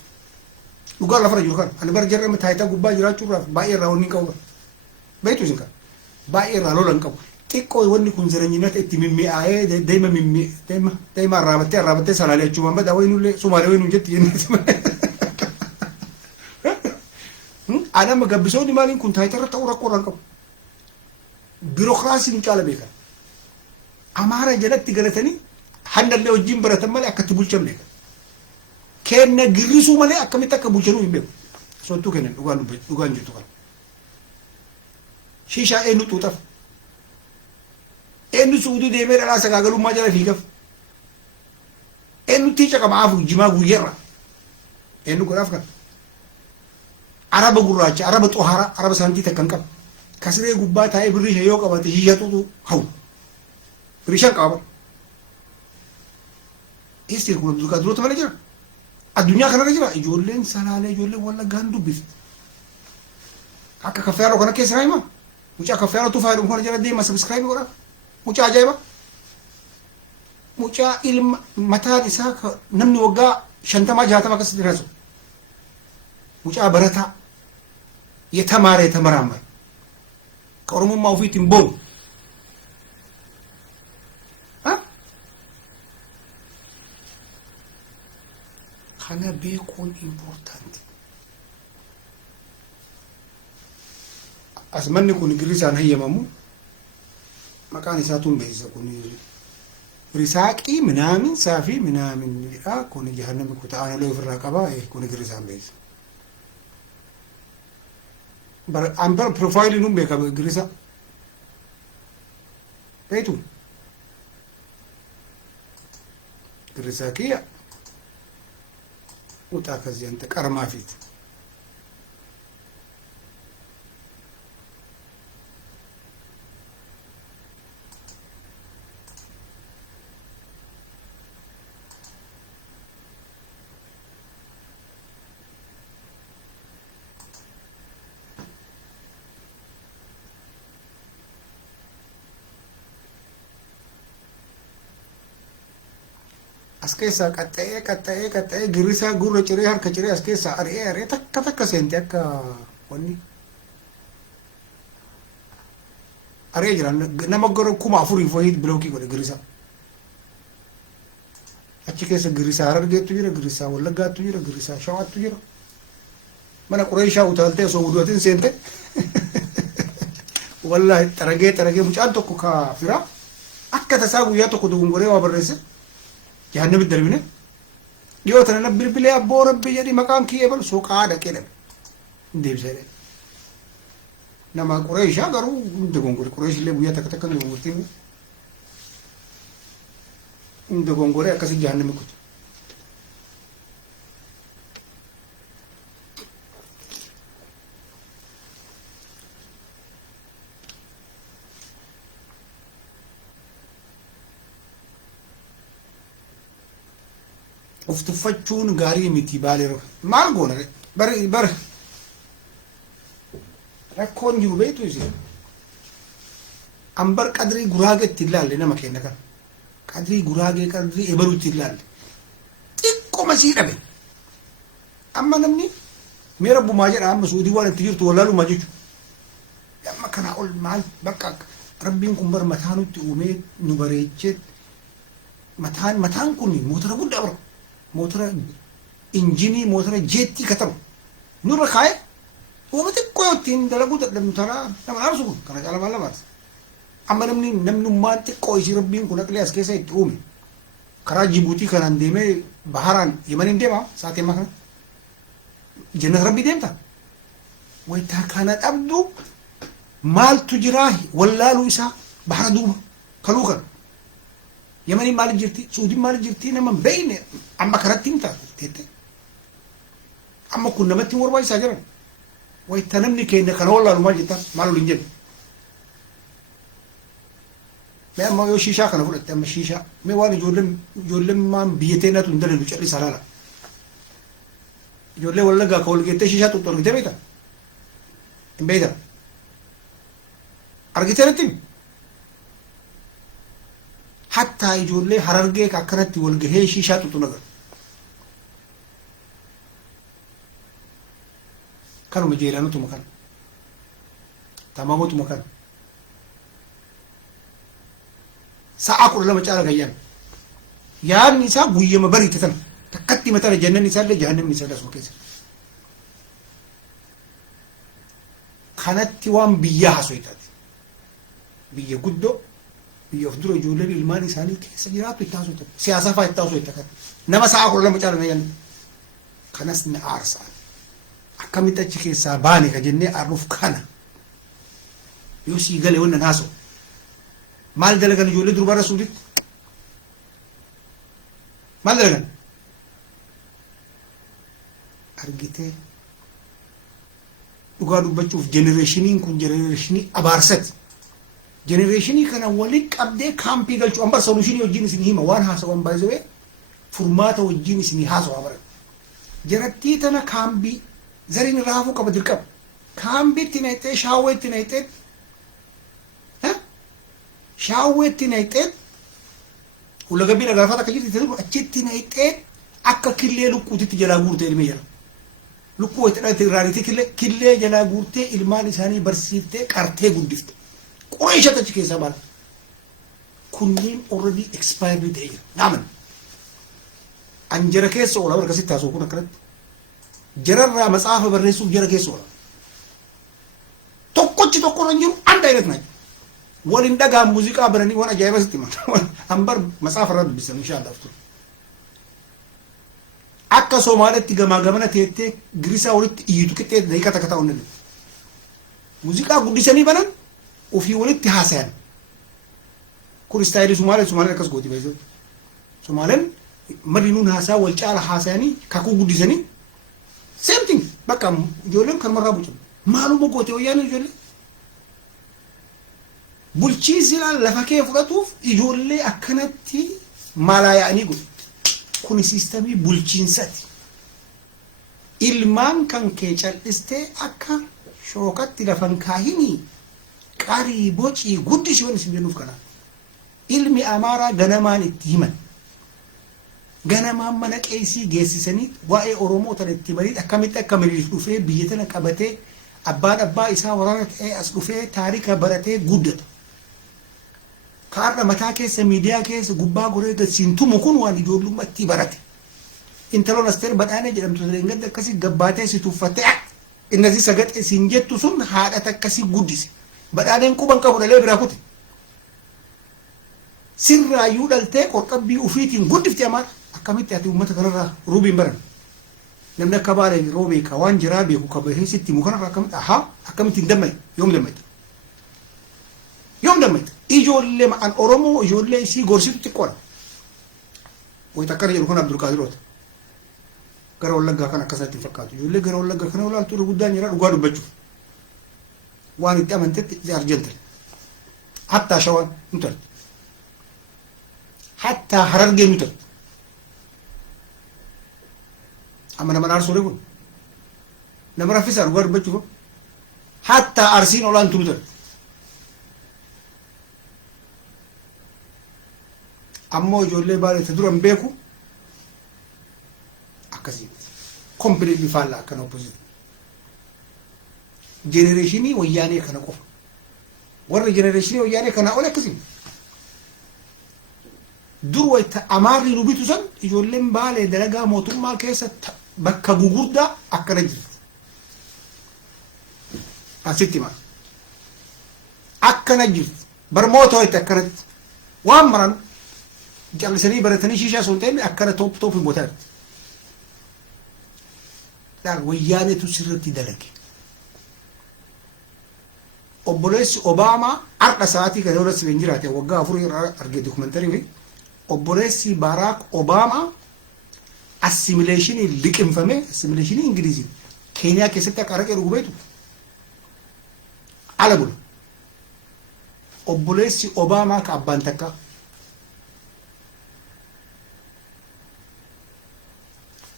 dhugaa lafarra jiru kan ani bara jarra taayitaa gubbaa jiraachuurraaf baay'ee irraa wanni qabu beetu isin kan baay'ee irraa lolan qabu xiqqoo wanni kun ziranyinata itti mimmi'aayee deema arraabattee salaalee achumaan badaa waynullee sumaalee waynuu jetti jennee adama gabbisoonni maaliin kun taayitarra ta'uu rakkoo irraan qabu biirokraasiin caala beekan amaara jalatti galatanii handallee wajjin baratan malee akkatti bulchan beekan kenna girrisuu malee akkamitti akka bulchanuu hin beeku soottuu kennan dhugaan jirtu kan shishaa eenyu xuuxaf eenyu suudii deemee dhalaa sagaagalummaa jala fiigaf eenyu tiica qaba afu jimaa guyyeerra eenyu godhaaf kan araba gurraacha araba xohaara araba saantii takkan qaba kasiree gubbaa taa'ee birrii yoo qabate shishaa xuuxu hawu birrii shan qaba eessi kun duukaa duroota malee jira addunyaa kanarra jira ijoolleen salaalee ijoolleen wallaggaan dubbifti akka kaffeeroo kana keessa himaa mucaa kaffeeroo tufaa jedhamu kana jala deema sabskraayibii godha mucaa ajaa'iba mucaa ilma mataan isaa namni waggaa 50 60 akkasitti rasu mucaa barataa የተማረ የተመራመረ ከኦሮሞማ ፊት ቦም ካና ቤኮን ኢምፖርታንት asmanni kun girisaan hayyamamu maqaan isaa tun beeysa kun risaaqii minaamin saafii minaamin kun jahannami kutaana loo ofirraa qaba kun girisaan beeysa ambar profaayilii nun beeka girisa beeytu girisaa kiyya utaa kazi anta qarmaa fiiti askeessa qaxxee girisa gurra ciree harka ciree askeessa aree takka seente akka wanni aree jira nama gara 4,000 fohiit bilookii godhe girisa achi keessa Girrisaa Harargeettu jira, Girrisaa Wallaggaattu jira, Girrisaa Shawaattu jira. Mana Qureeshaa utaaltee osoo wuduutiin seente wallahi xaragee mucaan tokko kaafira akka tasaa guyyaa tokko dogongoree waa barreesse jahannamitti darbine dhiyoo tana na bilbilee abboo rabbi jedhi maqaan kiyyee bal suuqaa dhaqee dhabe deebisee nama Qureeshaa garuu dogongore Qureeshillee guyyaa takka takka dogongortiin dogongoree akkasii jahannami kutu. Of tuffachuun gaarii miti baaleera maal goona bar rakkoon jiru beektu isin ambar qadrii guraageetti ilaalle nama kenna kan qadrii guraagee qadrii ebaluutti ilaalle xiqqoma sii dhabe amma namni mee rabbumaa jedha amma suudii waan itti jirtu wallaaluma jechuudha amma kanaa ol maal bakka rabbiin kun bar mataa nutti uumee nu bareechee mataan kun motora guddaa bara motora injinii motora jeetti katamu nurra kaa'e uuma xiqqoo yootiin dalaguu dadhabnu taraa nama dhaabsu kun kana caalamaa lamaati amma namnummaan xiqqoo isii rabbiin kun aqlee as keessa itti uume karaa Jibuutii kanaan deemee baharaan Yemaniin deema sa'aatii ammaa kana jannat rabbii deemta wayitaa kana dhabdu maaltu jiraa wallaaluu isaa bahara duuba kaluu kana Yemaniin maal jirti Suudiin maal jirti nama beeyne amma karatti himta teette amma kun namatti barbaachisaa jiran wayitaa namni keenya kana wallaalu maal jetta maal waliin jennu mee amma yoo shiishaa kana fudhatte amma shiishaa mee waan ijoolleen maan biyyatee natu hin dalalu callisaa laala ijoollee Wallaggaa ka walgeettee shiishaa tuttu beekta hin beekta argitee natti hattaa ijoollee Harargee akkanatti walgahee shiishaa tuttu nagar kanuma jeelanutuma kana tamamotuma kana sa'a kudha lama caala gayyaan yaadni isaa guyyama bariite tana takkatti matara jannanni isaallee jahannamni isaallee asuma keessa kanatti waan biyyaa hasoitaati biyya guddoo biyya of dura ijoolleen ilmaan isaanii keessa jiraatu itti hasoitatu siyaasa fa'aa itti hasoita kan nama sa'a kudha lama caala gayyaan kanas na aarsaa akkamitti achi keessaa baane ka jennee arruuf kana yoo sii galee wannan haasa'u maal dalagan ijoollee durbaara Suuditti maal dalagan argitee dhugaa dubbachuuf jenereeshiniin kun jenereeshinii abaarsati jenereeshinii kana waliin qabdee kaampii galchuu ambar soluushinii wajjin isin hima waan haasa'an baay'ee furmaata wajjin isin haasa'u bara jarattii tana kaampii zariin raafuu qaba dirqama kaambiitti nayxee shaawweetti nayxee shaawweetti nayxee ulagabbii dhagaafata akka jirti achitti nayxee akka killee lukkuutitti jalaa guurtee ilmee jala lukkuu itti dhalate irraaniitii killee jalaa guurtee ilmaan isaanii barsiiftee qartee guddifte Qureesha achi keessaa baala kunniin already expired ta'e jira naaman anjara keessa oola akkasitti haasoo kun akkanatti jararraa matsaafa barreessuuf jara keessa oola tokkochi tokkorran jiru anda aynet naaj walin dhagaa muuziqaa baranii waan ajaa'iba sitti himan ambar matsaafa irraa dubbisan inshallah akka Somaalitti gamaa gamana teettee Girisaa walitti iyyitu qixxee daqiiqaa takka ta'uu hin muuziqaa guddisanii banan ofii walitti haasayan kun istaayilii Somaaleen akkas gooti beeksisa Somaaleen madiinuun haasaa wal caala haasayanii kakuu guddisanii same thing bakka ijoolleen kan marraa bucan maaluma goote wayyaana ijoollee bulchiinsi lafa kee fudhatuuf ijoollee akkanatti malaayaanii godhu kun siistamii bulchiinsati ilmaan kan kee cal'istee akka shookatti lafan kaahini qarii bocii guddisi waan isin jennuuf kana ilmi amaaraa ganamaan itti himan ganamaan mana qeesii geessisanii waa'ee Oromoo tan itti marii akkamitti akka miliif dhufee biyya tana qabatee abbaan abbaa isaa waraana ta'ee as dhufee taarika baratee guddata kaarra mataa keessa miidiyaa keessa gubbaa goree gadsiintumu kun waan ijoollummaatti barate. Intaloon Asteer Badhaanee jedhamtu ingatti akkasii gabbaatee si tuffattee innasi sagaxee siin jettu sun haadhata akkasii guddise. Badhaaneen quban qabu dhalee biraa kute. Sirraayyuu dhaltee qorqabbii ufiitiin guddifte amaadha. Akkamitti ati uummata kanarraa ruubiin baran. Namni akka baalee roobee ka waan jiraa beeku ka bahee sitti himu kanarraa akkamitti hin dammaqe yoom dammaqe. Yoom dammaqe ijoollee ma'an Oromoo ijoollee isii gorsitu xiqqoodha. Wayita akkana jedhu kun Abdulqaadiroota. Gara Wallaggaa kan akkasatti hin fakkaatu. Ijoollee gara Wallaggaa kana olaaltuu guddaan jira dhugaa dubbachuuf. Waan itti amantetti arjantan. Hattaa Shawaan nu talte. Hattaa Harargee nu talte. Amma nama Arsoolee kun nama raffisaa dhugaa dubbachuuf hattaa Arsiin olaantuu nu talte. Ammoo ijoollee baay'ee duran beeku akkasii completely faallaa akkana opposite generationi wayyaanee kana qofa warri generationi wayyaanee kana ole akkasii dur wayta amaarri nu bitu san ijoolleen baalee dalagaa mootummaa keessa bakka gugurdaa akkana jirtu asitti maal akkana jirtu barmoota wayta akkanatti waan maran jallisanii baratanii shiishaa sun ta'e akkana top himootaa jirti. Dhaan wayyaaneetu sirriitti dalage. Obboleessi Obaamaa har'a sa'aatii kana irratti hin jiraate waggaa 4 irraa argee dokumentaarii fi obboleessi Baraak Obaamaa assimileeshinii liqimfame assimileeshinii Ingiliziin Keeniyaa keessatti akka araqee dhugu beektu ala bulu. Obboleessi Obaamaa ka abbaan takka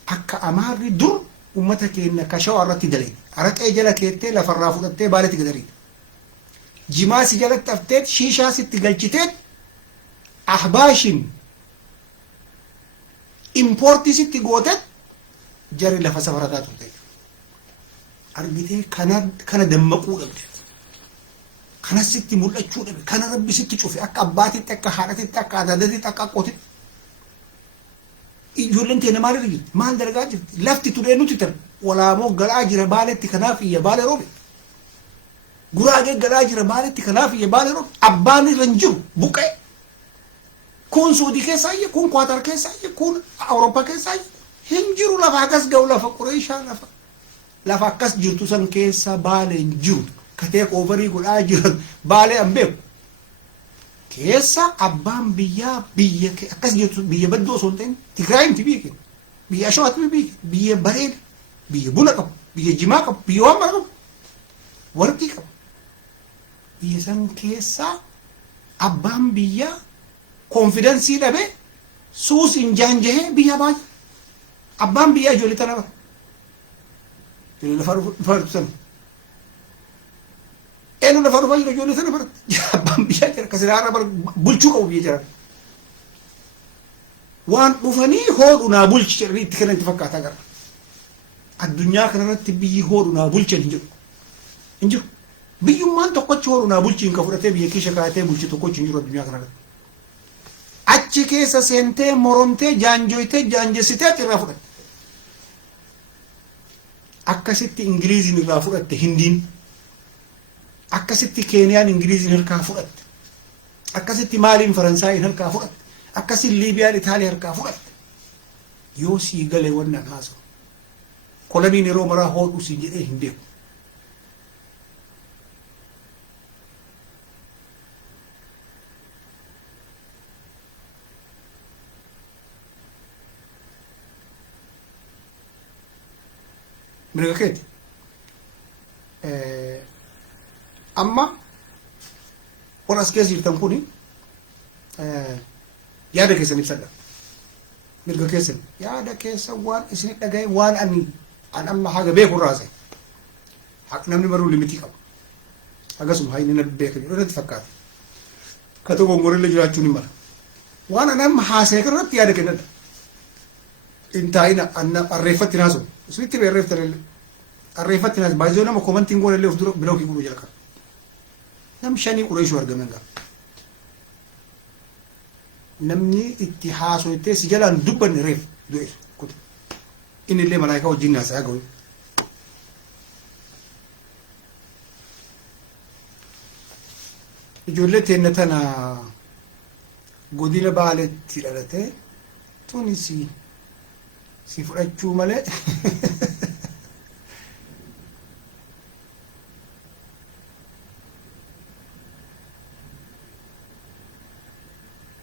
akka amaarri dur ummata keenya ka Shawaa irratti dalee araqee jala keettee lafarraa fudhattee baaletti gadarii jimaa si jalatti haftee shiishaa sitti galchitee ahbaashin importii sitti goote jari lafa safarataa turte argitee kana dammaquu dhabde kana sitti mul'achuu dhabe kana rabbi sitti cufe akka abbaatitti akka haadhatitti akka adaadatitti akka akkootitti ijoolleen teenya maalirra jirti maal dalagaa jirti lafti turee nuti tar walaamoo galaa jira baaletti kanaaf iyya baale roobe guraagee galaa jira baaletti kanaaf iyya baale roobe abbaan irra hin jiru buqqee kun Suudii keessaa iyya kun Kwaatar keessaa iyya kun Awurooppaa keessaa iyya hin jiru lafa akkas ga'u lafa Qureeshaa lafa akkas jirtu san keessa baale hin jiru katee koofarii godhaa jiran baale an beeku keessa abbaan biyya akkas jirtu biyya baddoo osoo hin ta'in Tigraayimti biyya Ashawaatti biyya bareeda biyya buna qabu biyya jimaa qabu biyya waan mara qabu warqii qabu biyya san keessa abbaan biyya konfidensii dhabe suus hin jaanjahee biyya baay'ee abbaan biyya ijoollee tana bara ijoollee lafa dhufaa sana enu lafa dhufaa jira ijoollee sana bara abbaan biyyaa jira kasiraarra bara bulchuu qabu biyya jira waan dhufanii hoodhu naa bulchi jedhanii itti kennan itti fakkaataa gara addunyaa kanarratti biyyi hoodhu naa bulchan hin jiru biyyummaan tokkochi hoodhu naa bulchi hin ka fudhatee biyya keessa kaayatee bulchi tokkochi hin jiru addunyaa kanarratti achi keessa seentee moromtee jaanjoytee jaanjessitee irraa fudhatte akkasitti Ingiliiziin irraa fudhatte Hindiin akkasitti Keeniyaan Ingiliiziin harkaa fudhatte akkasitti Maaliin Faransaayiin harkaa fudhatte akkasitti Liibiyaan Itaaliyaa harkaa fudhatte yoo sii galee wannan haasa'u koloniin yeroo maraa hoodhu siin jedhee hin beeku. Mereka keeti amma warra as keessa jirtan kuni yaada keessan ibsadha mirga keessan yaada keessan waan isin dhagaye waan an amma haga beeku raase haq namni maruu limitii qaba hagasuma hayni na beeka irratti fakkaata ka tokko ngorille jiraachuu ni mala waan an amma haasee kanarratti yaada kennadha intaayina anna arreeffatti naasu isinitti beerreeftan arreeffatti naasu baay'ee nama komantiin goone illee of dura biloo kii guduu jalqaba nam shanii Qureeshuu argaman ga'a namni itti haasoytee si jalaan dubbanne reef du'e kute inni illee malaayikaa wajjin haasayaa gahu ijoollee teenna tana godina baaleetti dhalate tuni si fudhachuu malee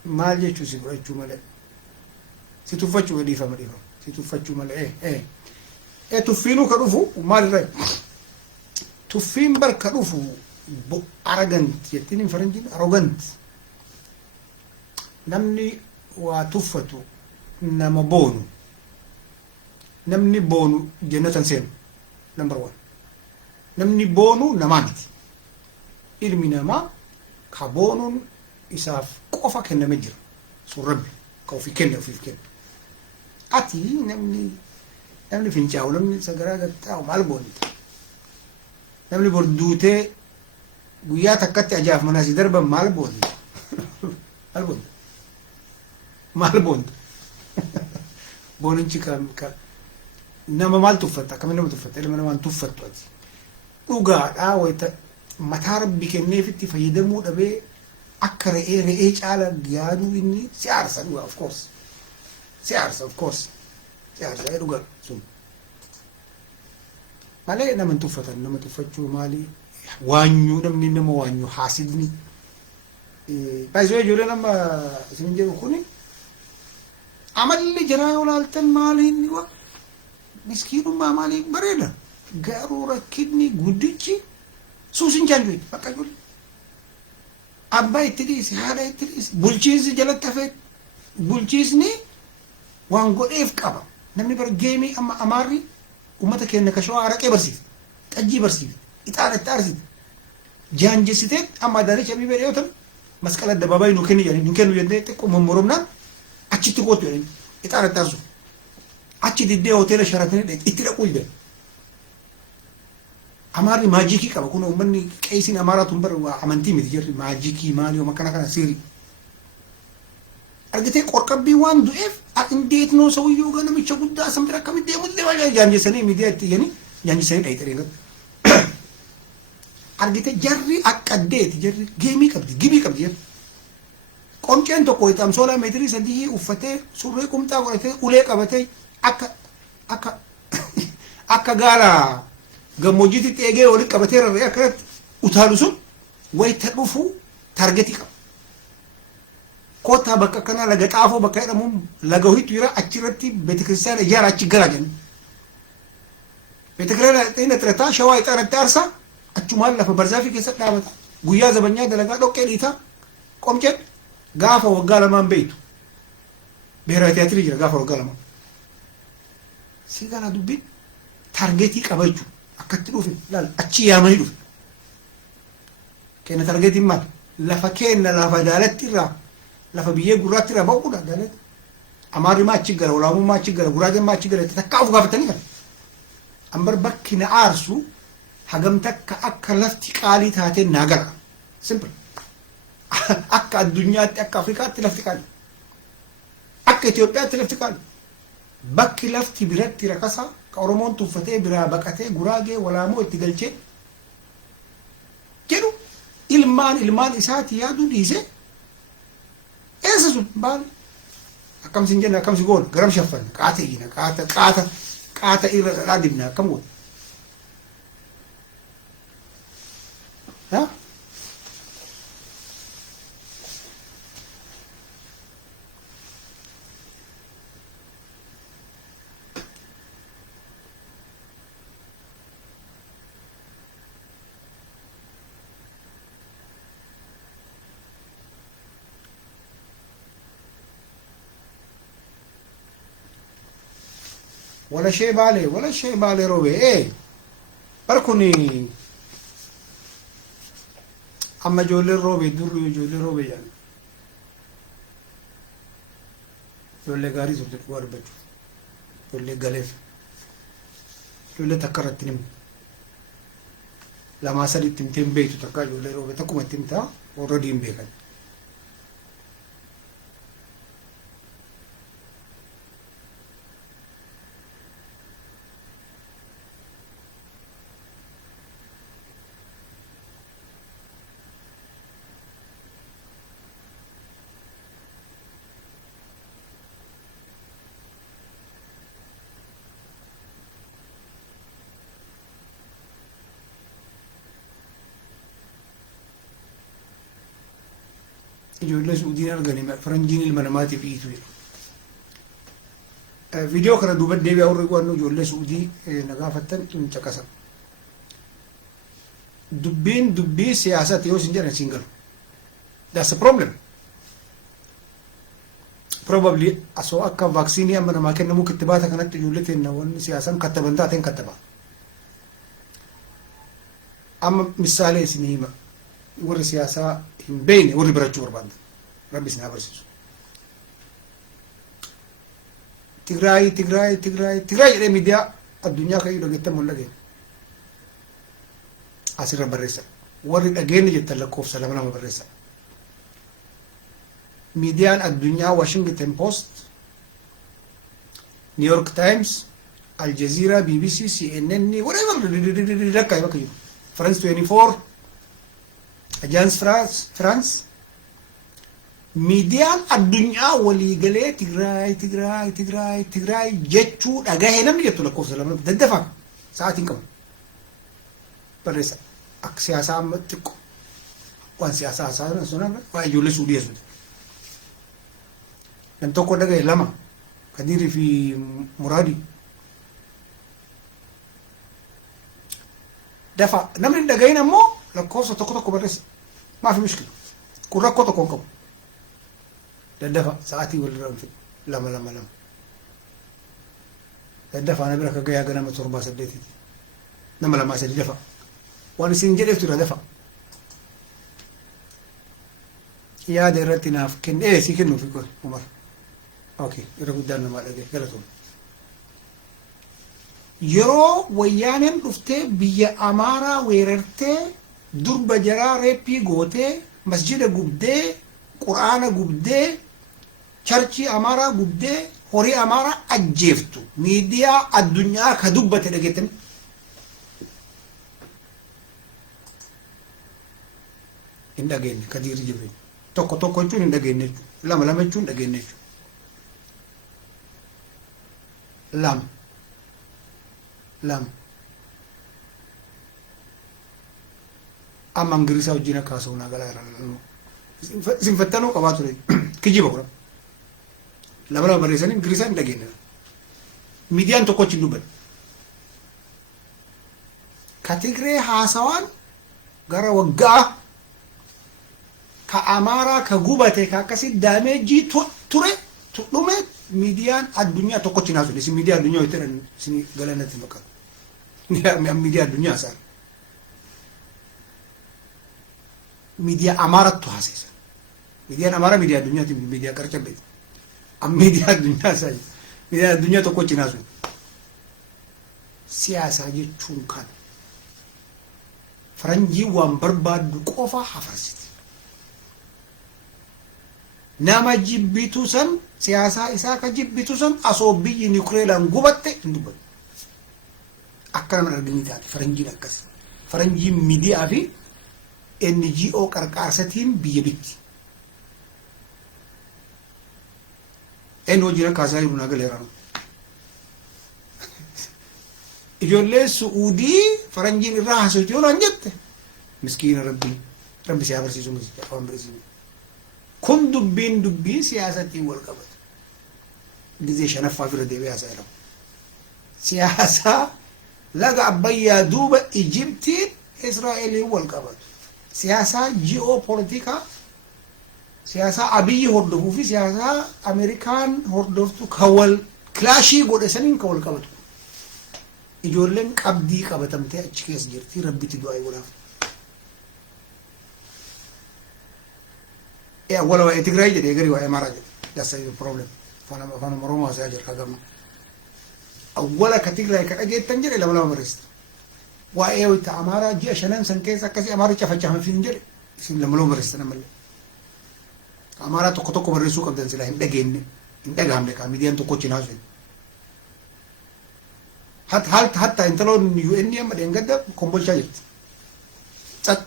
maal jechuu si fudhachuu malee si tuffachuu dhiifama si tuffachuu malee tuffiinuu ka dhufu maalirra tuffiin bar ka dhufu arrogant jettiin hin faranjiin arrogant namni waa tuffatu nama boonu namni boonu jannatan seenu number 1 namni boonu namaa miti ilmi namaa ka boonuun isaaf qofa kenname jira sun rabbi ka ofii kenna ofiif kenna ati namni fincaa'u namni sagaraa gattaa'u maal boonita namni borduutee guyyaa takkatti ajaa'af manaa si darban maal boonita maal boonita boonichi ka nama maal tuffatta akkamiin nama tuffatta ilma namaan tuffattu ati dhugaadhaa wayita mataa rabbi kenneefitti fayyadamuu dhabee akka re'ee caala yaaduu inni si aarsa dhugaa of course si aarsa dhugaa sun malee nama tuffatan nama tuffachuu maali waanyuu namni nama waanyuu haasidni baay'ee ijoollee nama isin jedhu kuni amalli jiraa olaaltan maaliin wa miskiinummaa maaliin bareeda garuu rakkinni guddichi suusin jaanjuu bakka ijoollee abbaa itti dhiisi haadha itti dhiisi bulchiinsi jalatti hafee bulchiisni waan godheef qaba namni bar geemii amma amaarri ummata keenya ka shawaa araqee barsiifte xajjii barsiifte ixaana itti aarsite jaanjessitee amma adaanicha biibee dhiyootan masqala addabaabaayii nu kenni jedhanii hin kennu jennee xiqqoo mommoromnaan achitti gootu jedhanii ixaana itti aarsu achi diddee hoteela sharatanii itti dhaquu jedhan amaarri maajikii qaba kun uummanni qeesiin amaaraatu bar amantii miti jirri maajikii maalii makana kana sirri argitee qorqabbii waan du'eef እንዴት ነው ሰውየው ጋር ነምቸ ጉዳ ሰምብራ ከሚደ ሙለ ወላ ያንጀሰኔ ሚዲያ ትየኒ ያንጀሰኔ ዳይተሬ argite jarri akkaddeeti jarri geemii qabdi gibii qabdi qomceen tokko itam sola meetrii sadii uffatee surree qumxaa godhatee ulee qabatee akka gaala gammoojjiitti xeegee walitti qabatee rarree akkanatti utaalu sun wayita dhufu targetii qaba kota bakka kana laga xaafoo bakka jedhamu laga ho'itu jira achirratti beetikiristaana ijaara achi gara jenni beetikiristaana xirataa shawaa ixaanatti aarsaa achumaan lafa barzaafi keessatti dhaabata guyyaa zabanyaa dalagaa dhoqqee dhiitaa qomceen gaafa waggaa lamaan beeytu beeraa tiyaatirii jira gaafa waggaa lamaan si kana dubbiin targetii qabachuu akkatti dhufe laal achi yaamanii dhufe kenna targetiin maal lafa kenna lafa daalatti irraa lafa biyyee gurraatti irraa ba'uudha daalatti amaarri maa achi gara walaamuu maa achi gara guraageen maa achi gara takkaa of gaafatanii kan ambar bakki na aarsu hagam takka akka lafti qaalii taateen naagara simple akka addunyaatti akka afrikaatti lafti qaalii akka Itoophiyaatti lafti qaalii bakki lafti biratti rakasa ka oromoon tuffatee biraa baqatee guraagee walaamoo itti galchee jedhu ilmaan isaati yaaduu dhiise eessa sun baal akkamsi hin jenne akkamsi goona garam shaffanna qaata iyyina qaata irra dhadhaa dibna akkam goona ها ولا شيء بالي روبي ايه بركوني amma ijoolleen roobee durri ijoollee roobee jedhan ijoollee gaarii turte dhugaa dubbachuuf ijoollee galeef ijoollee takka irratti himu lamaa sadiitti himtee hin beektu takka ijoollee roobee takkuma itti himtaa warra diin beekan ijoollee Suudii arganii faranjiin ilma namaatiif dhiitu. Viidiyoo kana duuba deebi'aa warri qo'annoo ijoollee Suudii na gaafattan hin caqasan. Dubbii siyaasaati yoo isin jedhan isin galu. That's a problem. Probably asoo akka vaaksiinii amma namaa kennamu kittibaata kanatti ijoollee teenna wanni siyaasaan kattaban taateen kattaba. Amma misaalee isinii hima warri siyaasaa hin beekne warri barachuu barbaadan rabbi isin haa barsiisu. Tigraay jedhee miidiyaa addunyaa kan dhageettan mul'ate. Asirra barreessa. Warri dhageenya jettan lakkoofsa lama barreessa. Miidiyaan addunyaa Washington Post, New York Times, Al Jazeera, BBC, CNN, whatever, France 24, Agence France, miidiyaan addunyaa waliigalee Tigraay jechuu dhagahee namni jettu lakkoofsa lama daddafaa sa'aatiin qabu. Barreessa akka siyaasaa amma xiqqoo waan siyaasaa haasa'an sunarra waa ijoollee Suudii jechuudha. Nam tokko dhagahe lama Kadirii fi Muraadii. Dafa namni hin dhagahin ammoo lakkoofsa tokko barreessa. Maafi mushkila kun rakkoo tokko hin qabu. Daddafa sa'aatii walirraa hin lama. Daddafa ana bira akka gayaa ganama 7-8 nama 2-3 dafa. Waan isin jedheef tura dafa. Yaada irratti naaf kenne si kennuufi kun Umar. Okay, irra guddaan namaa dhagee galatoom. Yeroo wayyaaneen dhuftee biyya Amaaraa weerartee durba jaraa reeppii gootee masjida gubdee Quraana gubdee charchii Amaaraa gubdee horii Amaaraa ajjeeftu miidiyaa addunyaa ka dubbate dhageettanii. Hin dhageenye Kadirii Jibriil tokko jechuun hin dhageenye jechuudha. Lama jechuun dhageenye jechuudha. Lama. Amma Ingirisaa wajjin akka haasa'u naa galaa jira. Sinfattanoo qabaa ture kijiba kura. Lama barreessanii Ingirisaa hin dhageenye. Miidiyaan tokko achi hin dubbanne. Ka Tigree haasawaan gara waggaa ka Amaaraa ka gubate ka akkasii daameejii ture dhume miidiyaan addunyaa tokko achi naasuudha. Isin miidiyaa addunyaa yoo ta'an isin galanatti fakkaatu. Miidiyaa addunyaa isaan. Miidiyaa Amaarattu haasa'isa. Miidiyaan Amaaraa miidiyaa addunyaati miidiyaa qarcabbeeti. Miidiyaa addunyaa isaa miidiyaa addunyaa tokko achi naasuudha. Siyaasaa jechuun kan faranjii waan barbaaddu qofa hafarsiti. Nama jibbitu san siyaasaa isaa ka jibbitu san asoo biyyi Nukreelaan gubatte hin dubbatu. Akka nama arganii taate faranjiin akkas. Faranjiin miidiyaa fi NGO qarqaarsatiin biyya bitti. Een hojii rakkaasaa jiru naa galeera. Ijoollee Suudii faranjiin irraa haasawti yoo naan jette miskiina rabbi si abarsiisu waan birisiin. Kun dubbii siyaasatiin wal qabatu. Gizee shanaffaa fira deebi'ee haasaa jedhamu. Siyaasaa laga Abbayyaa duuba Ijiptiin Israa'eliin wal qabatu. Siyaasaa ji'oopolitikaa siyaasaa Abiyyi hordofuu fi siyaasaa Ameerikaan hordoftu ka wal kilaashii godhe saniin ka wal qabatu. Ijoolleen qabdii qabatamtee achi keessa jirti rabbitti du'aa godhaaf. Wala waa'ee Tigraay jedhee garii waa'ee Amaaraa jedhe. That's the problem. Afaan Oromoo haasaa jira kagama. Awwala ka Tigraay ka dhageettan jedhe lama barreessita. Waa'ee wayita Amaaraa ji'a 5 san keessa akkasii Amaaricha facaafamsiin jedhe isin lama barreessita namallee. Amaaraa tokko barreessuu qabdan silaa hin dhageenye hin dhagahamne ka miidiyaan tokko achi naasu. Hatta intaloon UN amma dheengadda kombolchaa jirti. Cat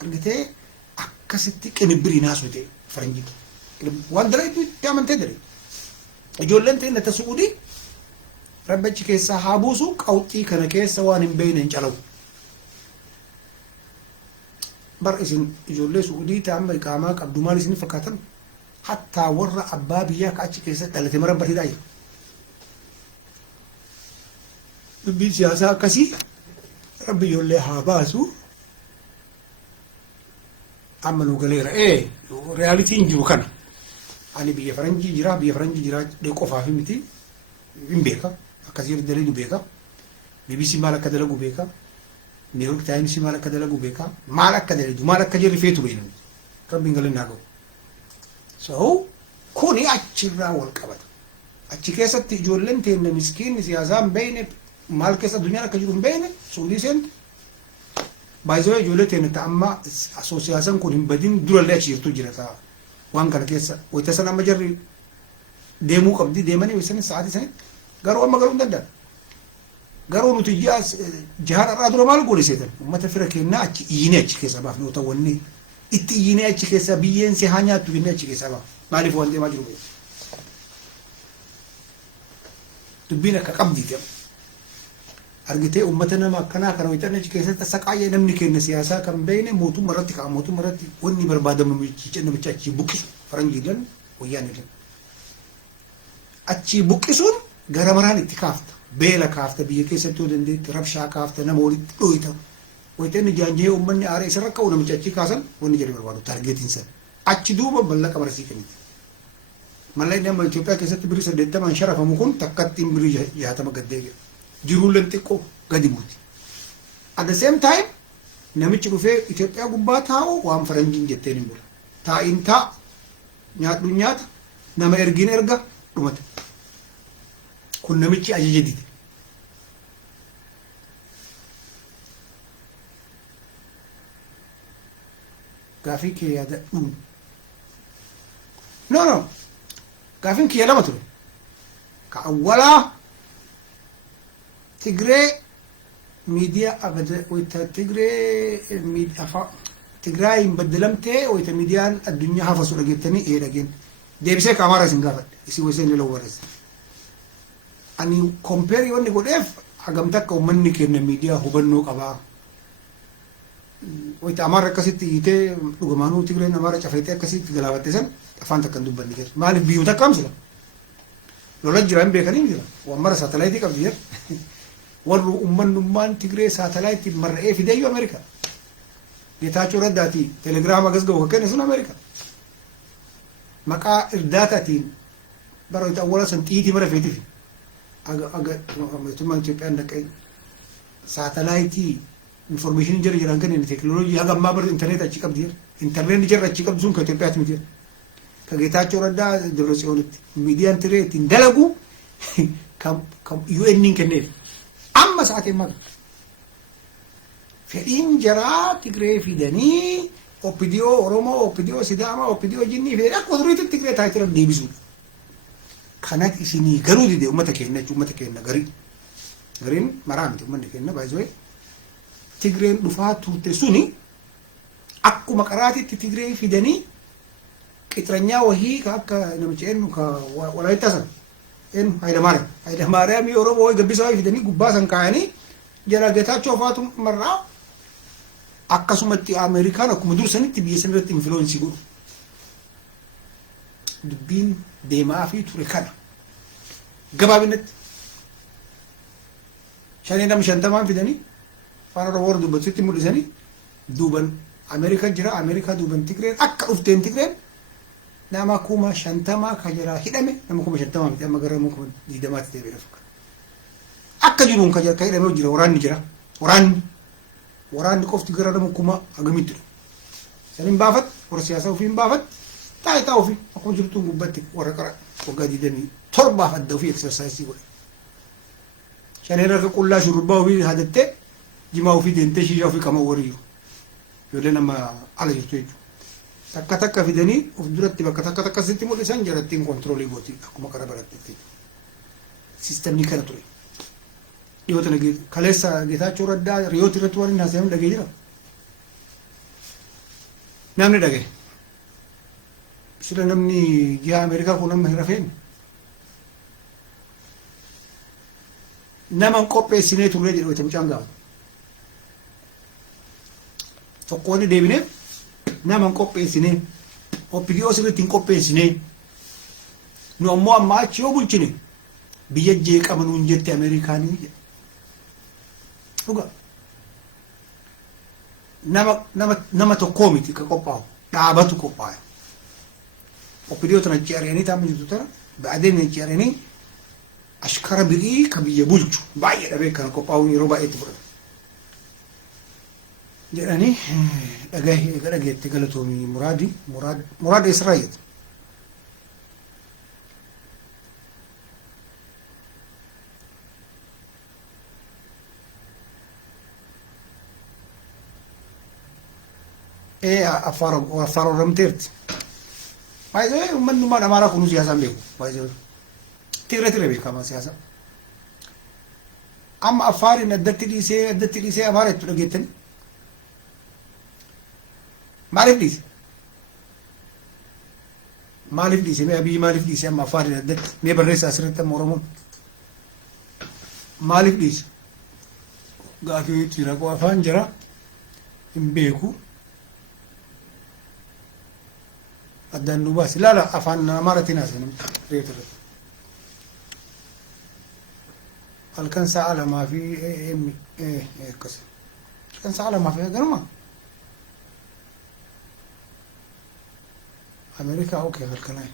argitee akkasitti qinibbirii naasu ta'e faranjii. Waan dalaguutti amantee dale. Ijoolleen ta'e nata Suudii rabbichi keessaa haa buusu qawxii kana keessa waan hin beekne hin calawu. bar isin ijoollee Suudii ta'an iqaamaa qabdu maal isin fakkaatan hattaa warra abbaa biyyaa ka achi keessatti dhalate mara bariidhaa jira. Dubbiin siyaasaa akkasii rabbi ijoollee haa baasu. Amma nu galeera realitiin jiru kana ani biyya faranjii jira dhee qofaa fi miti hin beeka akkasii dalee nu beeka BBC maal akka dalagu beeka New York Times maal akka dalagu beeka maal akka dalagu maal akka jirri feetu beena rabbiin galee naa gahu so kuni achirraa wal qabata achi keessatti ijoolleen teenne miskiinni siyaasaan beeyne maal keessa addunyaan akka jiru hin beeyne Suudii seente baay'ee ijoollee teenne ta'amma asoosiyaasaan kun hin badin durallee achi jirtu jira ta'a waan kana keessa wayita san amma jarri deemuu qabdi deemanii wayisanii sa'aatii sanitti garuu amma garuu hin danda'an garuu nuti jihaan irraa dura maal goone seetan uummata fira kennaa achi iyyinee achi keessaa baafne yoo ta'u wanni itti iyyinee achi keessaa biyyeen si haa nyaattu jennee achi keessaa baafne maaliif waan deemaa jiru dubbiin akka qabdi ta'e argitee uummata nama akkanaa kana wayita achi keessatti saqaayee namni kenna siyaasaa kan beeyne mootummaa irratti wanni barbaadamu namicha achi buqqisu faranjiidhaan wayyaaniidhaan achi buqqisuun gara maraan itti kaafta beela kaafta biyya keessatti yoo dandeetti rabshaa kaafta nama walitti dhooyta wayita inni jaanjee uummanni aaree isa rakka'u namicha achi kaasan wanni jedhe barbaadu taargeetiin san achi duuba mallaqa marsii kenniti mallaqni amma Itoophiyaa keessatti birrii 80 sharafamu kun takkatti birrii 60 gaddee jiruulleen xiqqoo gadi buuti at the same time namichi dhufee Itoophiyaa gubbaa taa'u waan faranjiin jetteen hin bula taa'iin taa nyaadhu nyaata nama ergiin erga dhumata kun namichi ajaja dide gaafii kee yaada dhuun no gaafiin kiyya lama ture ka awwalaa Tigray media abada wayta Tigray media Tigray baddalamte wayta mediaan addunyaa hafasu dhageettanii dhageen deebisee kaamara isin gaafadhe isin waysa inni lawwares ani compare yoonni godheef hagam takka uummanni kenna media hubannoo qabaa wayta amara akkasitti hiitee dhugamaanuu Tigray amara cafeetee akkasitti galaafatte san afaan takka hin dubbanne jira maaliif biyyuu takka amsila lola jira hin beekanii jira waan mara saatalaayitii qabdi jira warru ummannummaan Tigray saatalaayitii mar'ee fideeyyu Ameerika Geetaachoo Raddaati telegiraama gasga'u kenne sun Ameerika maqaa irdaataatiin bara itti awwaala san xiitii mara feetiif mootummaan Itoophiyaan dhaqee saatalaayitii information jiran kenne teknooloojii haga ammaa bara internet achi qabdi internet jirra achi qabdi sun ka Itoophiyaatti miti ka Geetaachoo Raddaa Dabratsiyoonitti miidiyaan Tigray ittiin dalagu kan UN kenneef amma sa'aatiin maal fedhiin jaraa Tigray fidanii Opidiyoo Oromoo Opidiyoo Sidaamaa Opidiyoo Jinnii fedhan akka duriitti Tigray taayitira deebisuudha kanat isinii garuu dide uummata keenya gariin maraa miti uummanni keenya baay'ee Tigrayn dhufaa turte suni akkuma qaraatitti Tigray fidanii qixranyaa wahii ka akka namicha eenyu ka Walaayittaa san eenyu Hayilamaariyaam Oromoo wayii gabbisa wayii fidanii gubbaa san kaayanii jala Geetaachoo faatu marraa akkasumatti Ameerikaan akkuma dursanitti biyya san irratti influensii godhu dubbiin deemaa fi ture kana gabaabinatti 50 fidanii afaan Oromoo dubbatutti mul'isanii duuban Ameerikaa jira Ameerikaa duuban Tigreen akka dhufteen Tigreen nama 50 ka jira hidhame nama 50 miti amma gara 20 deebi'ee fakkaata akka jiruun ka hidhame jira waraanni qofti gara nama 10 agamitti sanin baafat warra siyaasaa ofiin baafat taayitaa ofii akkuma jirtuun gubbatti warra qara waggaa 27 adda ofii exersaayisii godhe shaneen harka qullaa shurrubbaa ofii hadattee jimaa ofii deemtee shiishaa ofii qama wariyu yooleen amma ala jirtu jechuudha takka fidanii of duratti bakka takka sitti mul'isan jalattiin kontiroolii gooti akkuma qara barattetti siistemni kana ture dhiyoota nagee kaleessa Geetaachoo Raddaa riyooti irratti waan hin haasa'amu dhagee jira namni dhagee sila namni jiha Ameerikaa kun nama hin rafeen nama qopheessinee turre jedhu itti mucaan gaafatu tokkoonni deebineef nama hin qopheessine OPDO sirriitti hin qopheessine nu ammoo amma achi yoo bulchine biyya jeeqama nuun jette Ameerikaanii jedha. Dhugaa nama tokkoo miti ka qophaa'u dhaabatu qophaa'e. OPDO tana achi ari'anii taa'anii jirtu tana ba'adeen achi ari'anii ashkara birii ka biyya bulchu baay'ee dhabee kana qophaa'uun yeroo baay'eetti fudhatu. jedhanii dhageetti galatoomii muraad Israa'eet. Affaar Oromteerti. Baay'ee uummanni Amaaraa kunuu siyaasaan beeku. Baay'ee tirre beekama siyaasa. Amma Affaariin addatti dhiisee Amaara itti dhageettanii. Maaliif dhiise mee Abiyyi maaliif dhiise amma Affaariin addatti mee barreessaa asirratti amma Oromoon maaliif dhiise gaafii tiraqoo afaan jira hin beeku addaan nu baasi ilaala afaan Amaaratiin haasa'an reetu irratti halkan sa'a lamaa fi akkas halkan sa'a lamaa fi ganuma Amerika okay halkanaa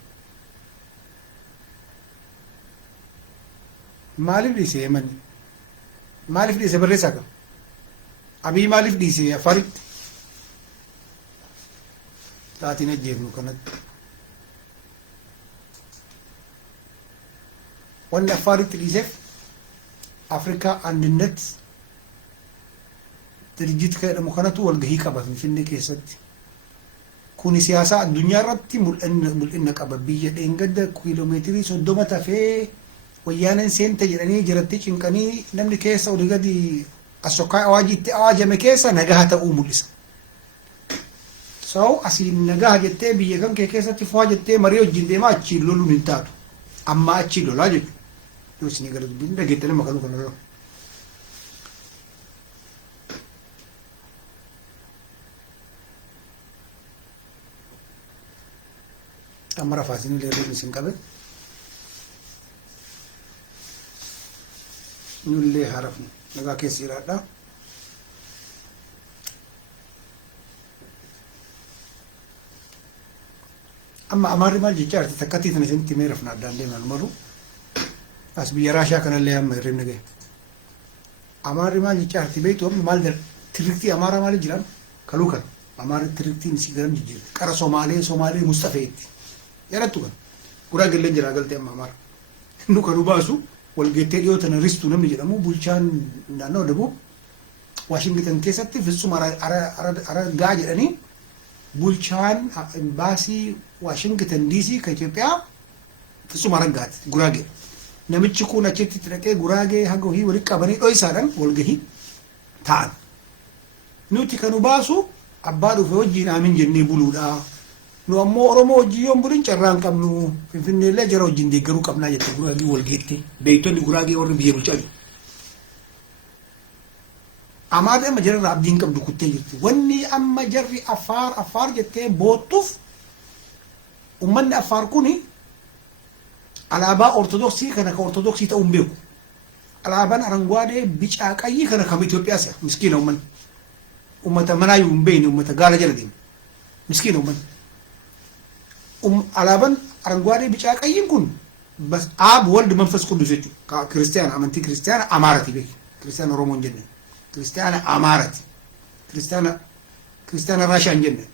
maaliif dhiise Yemen maaliif dhiise barreessaa qaba Abiyyi maaliif dhiise Affaaritti sa'aatiin ajjeefnu kanatti wanni Affaaritti dhiiseef አፍሪካ አንድነት ድርጅት ከደሞ ከነቱ ወልገሂ ቀባ ፍንፍኔ ከሰት ኩኒ ሲያሳ አዱኛ ረቲ ሙልእነ ቀባ ብየ ደንገደ ኪሎሜትሪ ሶዶመ ተፌ ወያነን ሴንተ ጀረኒ ጀረቲ ጭንቀኒ ነምኒ ከሰው ድገዲ አሶካ አዋጂት አዋጀመ ከሰ ነጋህ ተኡ ሙልስ ሰው አሲ ነጋህ ጀቴ ብየ ከም ከከሰት ፏጀቴ መሪዮ ጅንዴማ አቺ ሎሉ ንታቱ አማ አቺ ሎላጅ Terus ni kalau benda kita ni makan dulu. Amara fasin ni lepas ni singkabe. Nulle harap ni. Naga kesira dah. Amma amari mal jicar takati tani senti meraf na dan dia malu. As biyya Raashaa kanallee amma hirribni gahe. Amaarri maal jecha arti beektu amma maal tiriktii Amaaraa maal jiran kaluu kan Amaarri tiriktiin si garam jijjiirti qara Somaalee Mustafeetti yarattu kan guraa gallee jira galtee amma Amaara nu kanu baasu walgeettee dhiyoo tana ristu namni jedhamu bulchaan naannoo Dabuu Waashingtan keessatti fitsuma aragaa jedhanii bulchaan baasii Waashingtan DC ka Itoophiyaa fitsuma aragaati guraagee. Namichi kun achitti tiraqee guraagee haga hii walitti qabanii dho'isaadhaan walgahii ta'an. Nuti kanu baasu abbaa dhufe wajjin aamin jennee buluudha. Nu ammoo Oromoo wajjin yoon bulin carraa hin qabnu Finfinneellee jara wajjin deeggaruu qabnaa jette guraagee walgeetti. Beektonni guraagee warri biyya bulchaa jiru. Amaarri amma jararraa abdii hin qabdu kuttee jirti. Wanni amma jarri Affaar jettee boottuuf uummanni Affaar kuni alaabaa ortodoksii kana ka ortodoksii ta'uun beeku. Alaabaan aranguwaadee bicaa qayyii kana kam Itoophiyaa se'a miskiina uummanni. Uummata manaayyuu hin beekne uummata gaala jala deemu. Miskiina uummanni. Alaabaan aranguwaadee bicaa qayyiin kun bas aab waldi manfas qudus jechuudha. Kiristiyaana amantii kiristiyaana Amaarati beeki. Kiristiyaana Oromoo hin jenne. Kiristiyaana Amaarati. Kiristiyaana Raashaa hin jenne.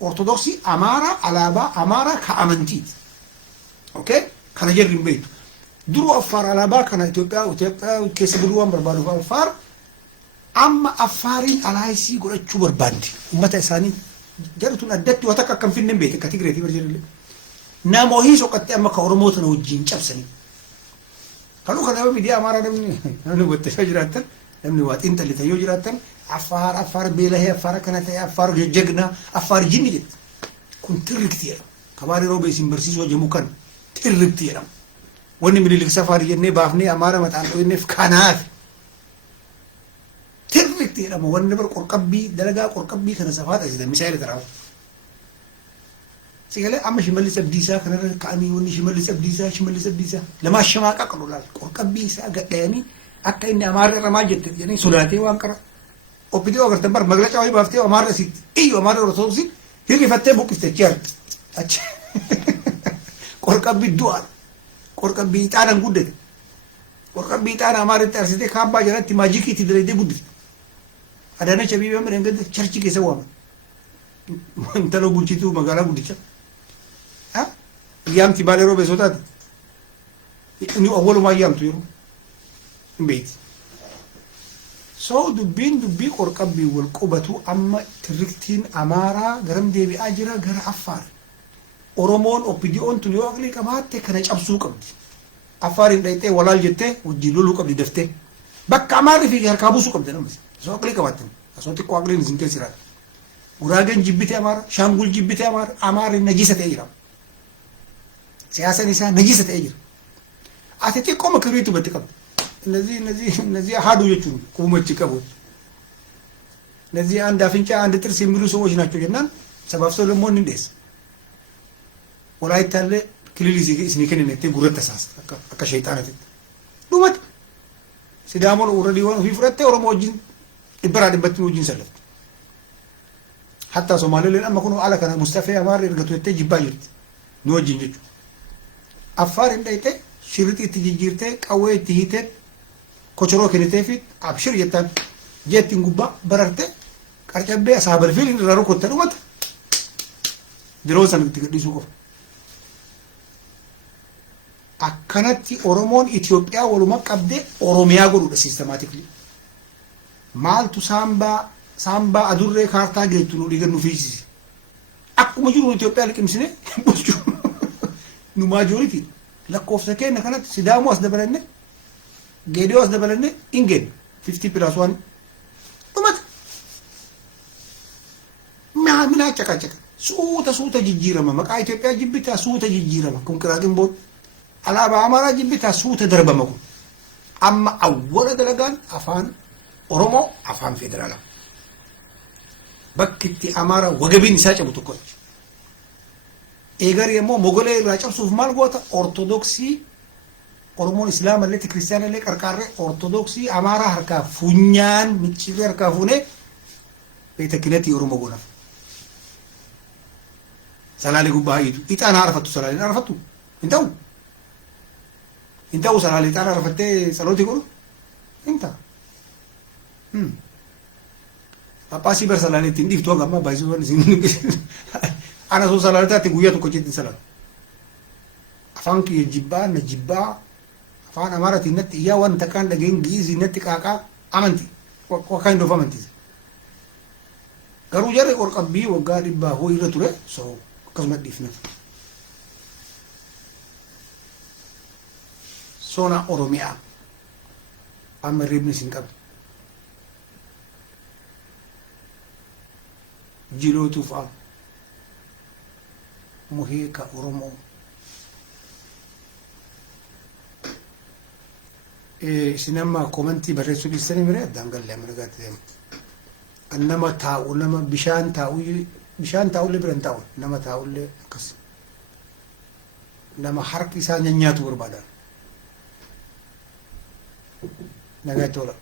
Ortodoksii Amaaraa alaabaa Amaaraa ka amantiiti. Okay? Kana jarri hin beektu. Duruu Affaar alaabaa kana Itoophiyaa keessa buluu waan barbaaduuf Affaar amma Affaariin alaayisii godhachuu barbaaddi. Uummata isaanii jarri tun addatti waan akka Finfinnee hin beekne akka Tigireetii barjirrillee. Namoonni soqattee amma ka Oromoo tana wajjin cabsanii. Kanuu kana miidiyaa Amaaraa namni hubattee jiraattan namni waa xiinxalite yoo jiraattan Affaar beelahee Affaar kana ta'e Affaar jajjagnaa Affaar jinni jedhe. Kun tirriktii jedhama. Kabaaree roobee isin barsiisuu jemuu kan tirriktii jedhama. Wanni Minilik Safaarii jennee baafnee Amaara maxaan dho'inneef kanaaf tirriktii jedhama. Wanni bar qorqabbii dalagaa qorqabbii kana safaa taasisan misaa'ila taraaf سيقول أما شمال سبديسا كنا كأني وني شمال سبديسا لما الشماعة قالوا لا قرقبيسا قد يعني أكا إني أمار رماجت يعني سلاتي وانكرا وبدي أقول تبر مغلق أوي بافتي أمار رسيت إيو أمار رسوسي هيك فتى بوك استجار أتش قرقبي دوار قرقبي تانا قدت قرقبي تانا أمار ترسيتي خابا جرات ماجيكي تدري دي قدت أنا شبيبي أمر إنقدر شرشي كيسوا أنت لو بوجيتو مغالا قدتش أيام تبالي رو بسوتات إنه أول ما أيام تيرو بيت سو دبي قرقبي والقبتو أما تركتين أمارا غرم دي بأجرا غر عفار أورومون أوبيديون تليو أغلي كما تكنج أبسو قبدي عفارين دايتي ولال جتة وجيلولو قبدي دفتة بك أماري في غير كابوسو قبدي نمس سو أغلي كماتن أسوتي كو أغلي نزنكي سيرات وراغن جبتي أمار شامبول جبتي أمار نجيسة تأجرا سياسة نساء نجيسة تأجر أتتي كوما كريتو بتكب نزي هادو يجون كوما تكبوت نزي عند فينشا عند ترسي ميلو سووش ناتشو جنان سبب سولمون نديس ولا يتالي كليلي اسمي كنن نتي غورت تساس اكا شيطان تت دومت سيدامون اوريدي وان في فرته اوروموجين ابراد بتنوجين سلف حتى صومالي لين اما كانوا على كان مصطفى امار رغتو تجيبايرت نوجين جيتو أفار إندايته شريطي تجيرته قوي تهيته كوشرو كنتيفيت أبشر يتان جت نجوبا بررته كارجبة أصحاب الفيل إن رارو كتر ومت دروسان تقدي سوكو أكنتي أورومون إثيوبيا ولما كبده أوروميا غرو سيستماتيكلي مال تو سامبا أدورة كارتا جيتونو ليجر نوفيسي أكو مجرو إثيوبيا لكن مسنة بوسجو nu majority lakkoofsa keenya kanatti sidaamu as dabalanne geediyoo as dabalanne ingeen 50+1 dhumata minaa caqacaqa suuta jijjiirama maqaa Itoophiyaa jibbitaa suuta jijjiirama kun qiraaqin bood alaabaa Amaaraa jibbitaa suuta darbama kun amma awwala dalagaan afaan Oromoo afaan federaalaa bakkitti Amaaraa wagabiin isaa cabu tokko eegar yemmoo mogolee irraa cabsuuf maal goota ortodoksii oromoon islaama illee kiristaana illee qarqaarree ortodoksii amaaraa harkaa funyaan micciirree harkaa fuunee beeta kinetii oromoo goonaf salaalee gubbaa hiitu ixaan haarfattu salaaleen haarfattu hin ta'u salaalee ixaan haarfattee salooti godhu hin ta'a Pappaasii bar salaalee ittiin dhiiftu hanga ammaa baay'isuu waan isin ana so salaaltaatti guyyaa tokko jetti salaat afaan kiyya jibbaa na jibbaa afaan amaaraatiin natti iyyaa waan takkaan dhageen giizii natti qaaqaa amanti wakkaa hin doof amantiisa garuu jarri qorqabbii waggaa dhibbaa hoo irra ture so akkasuma dhiifna soona oromiyaa amma reebni isin qabdu jilootuuf am muhiika oromoo isin amma komantii barreessuu dhiistanii mire addaan galle amma nagaatti deema nama taa'u nama bishaan taa'ullee biran taa'u nama taa'ullee akkas nama harki isaa nyaatu barbaadan nagaatti oola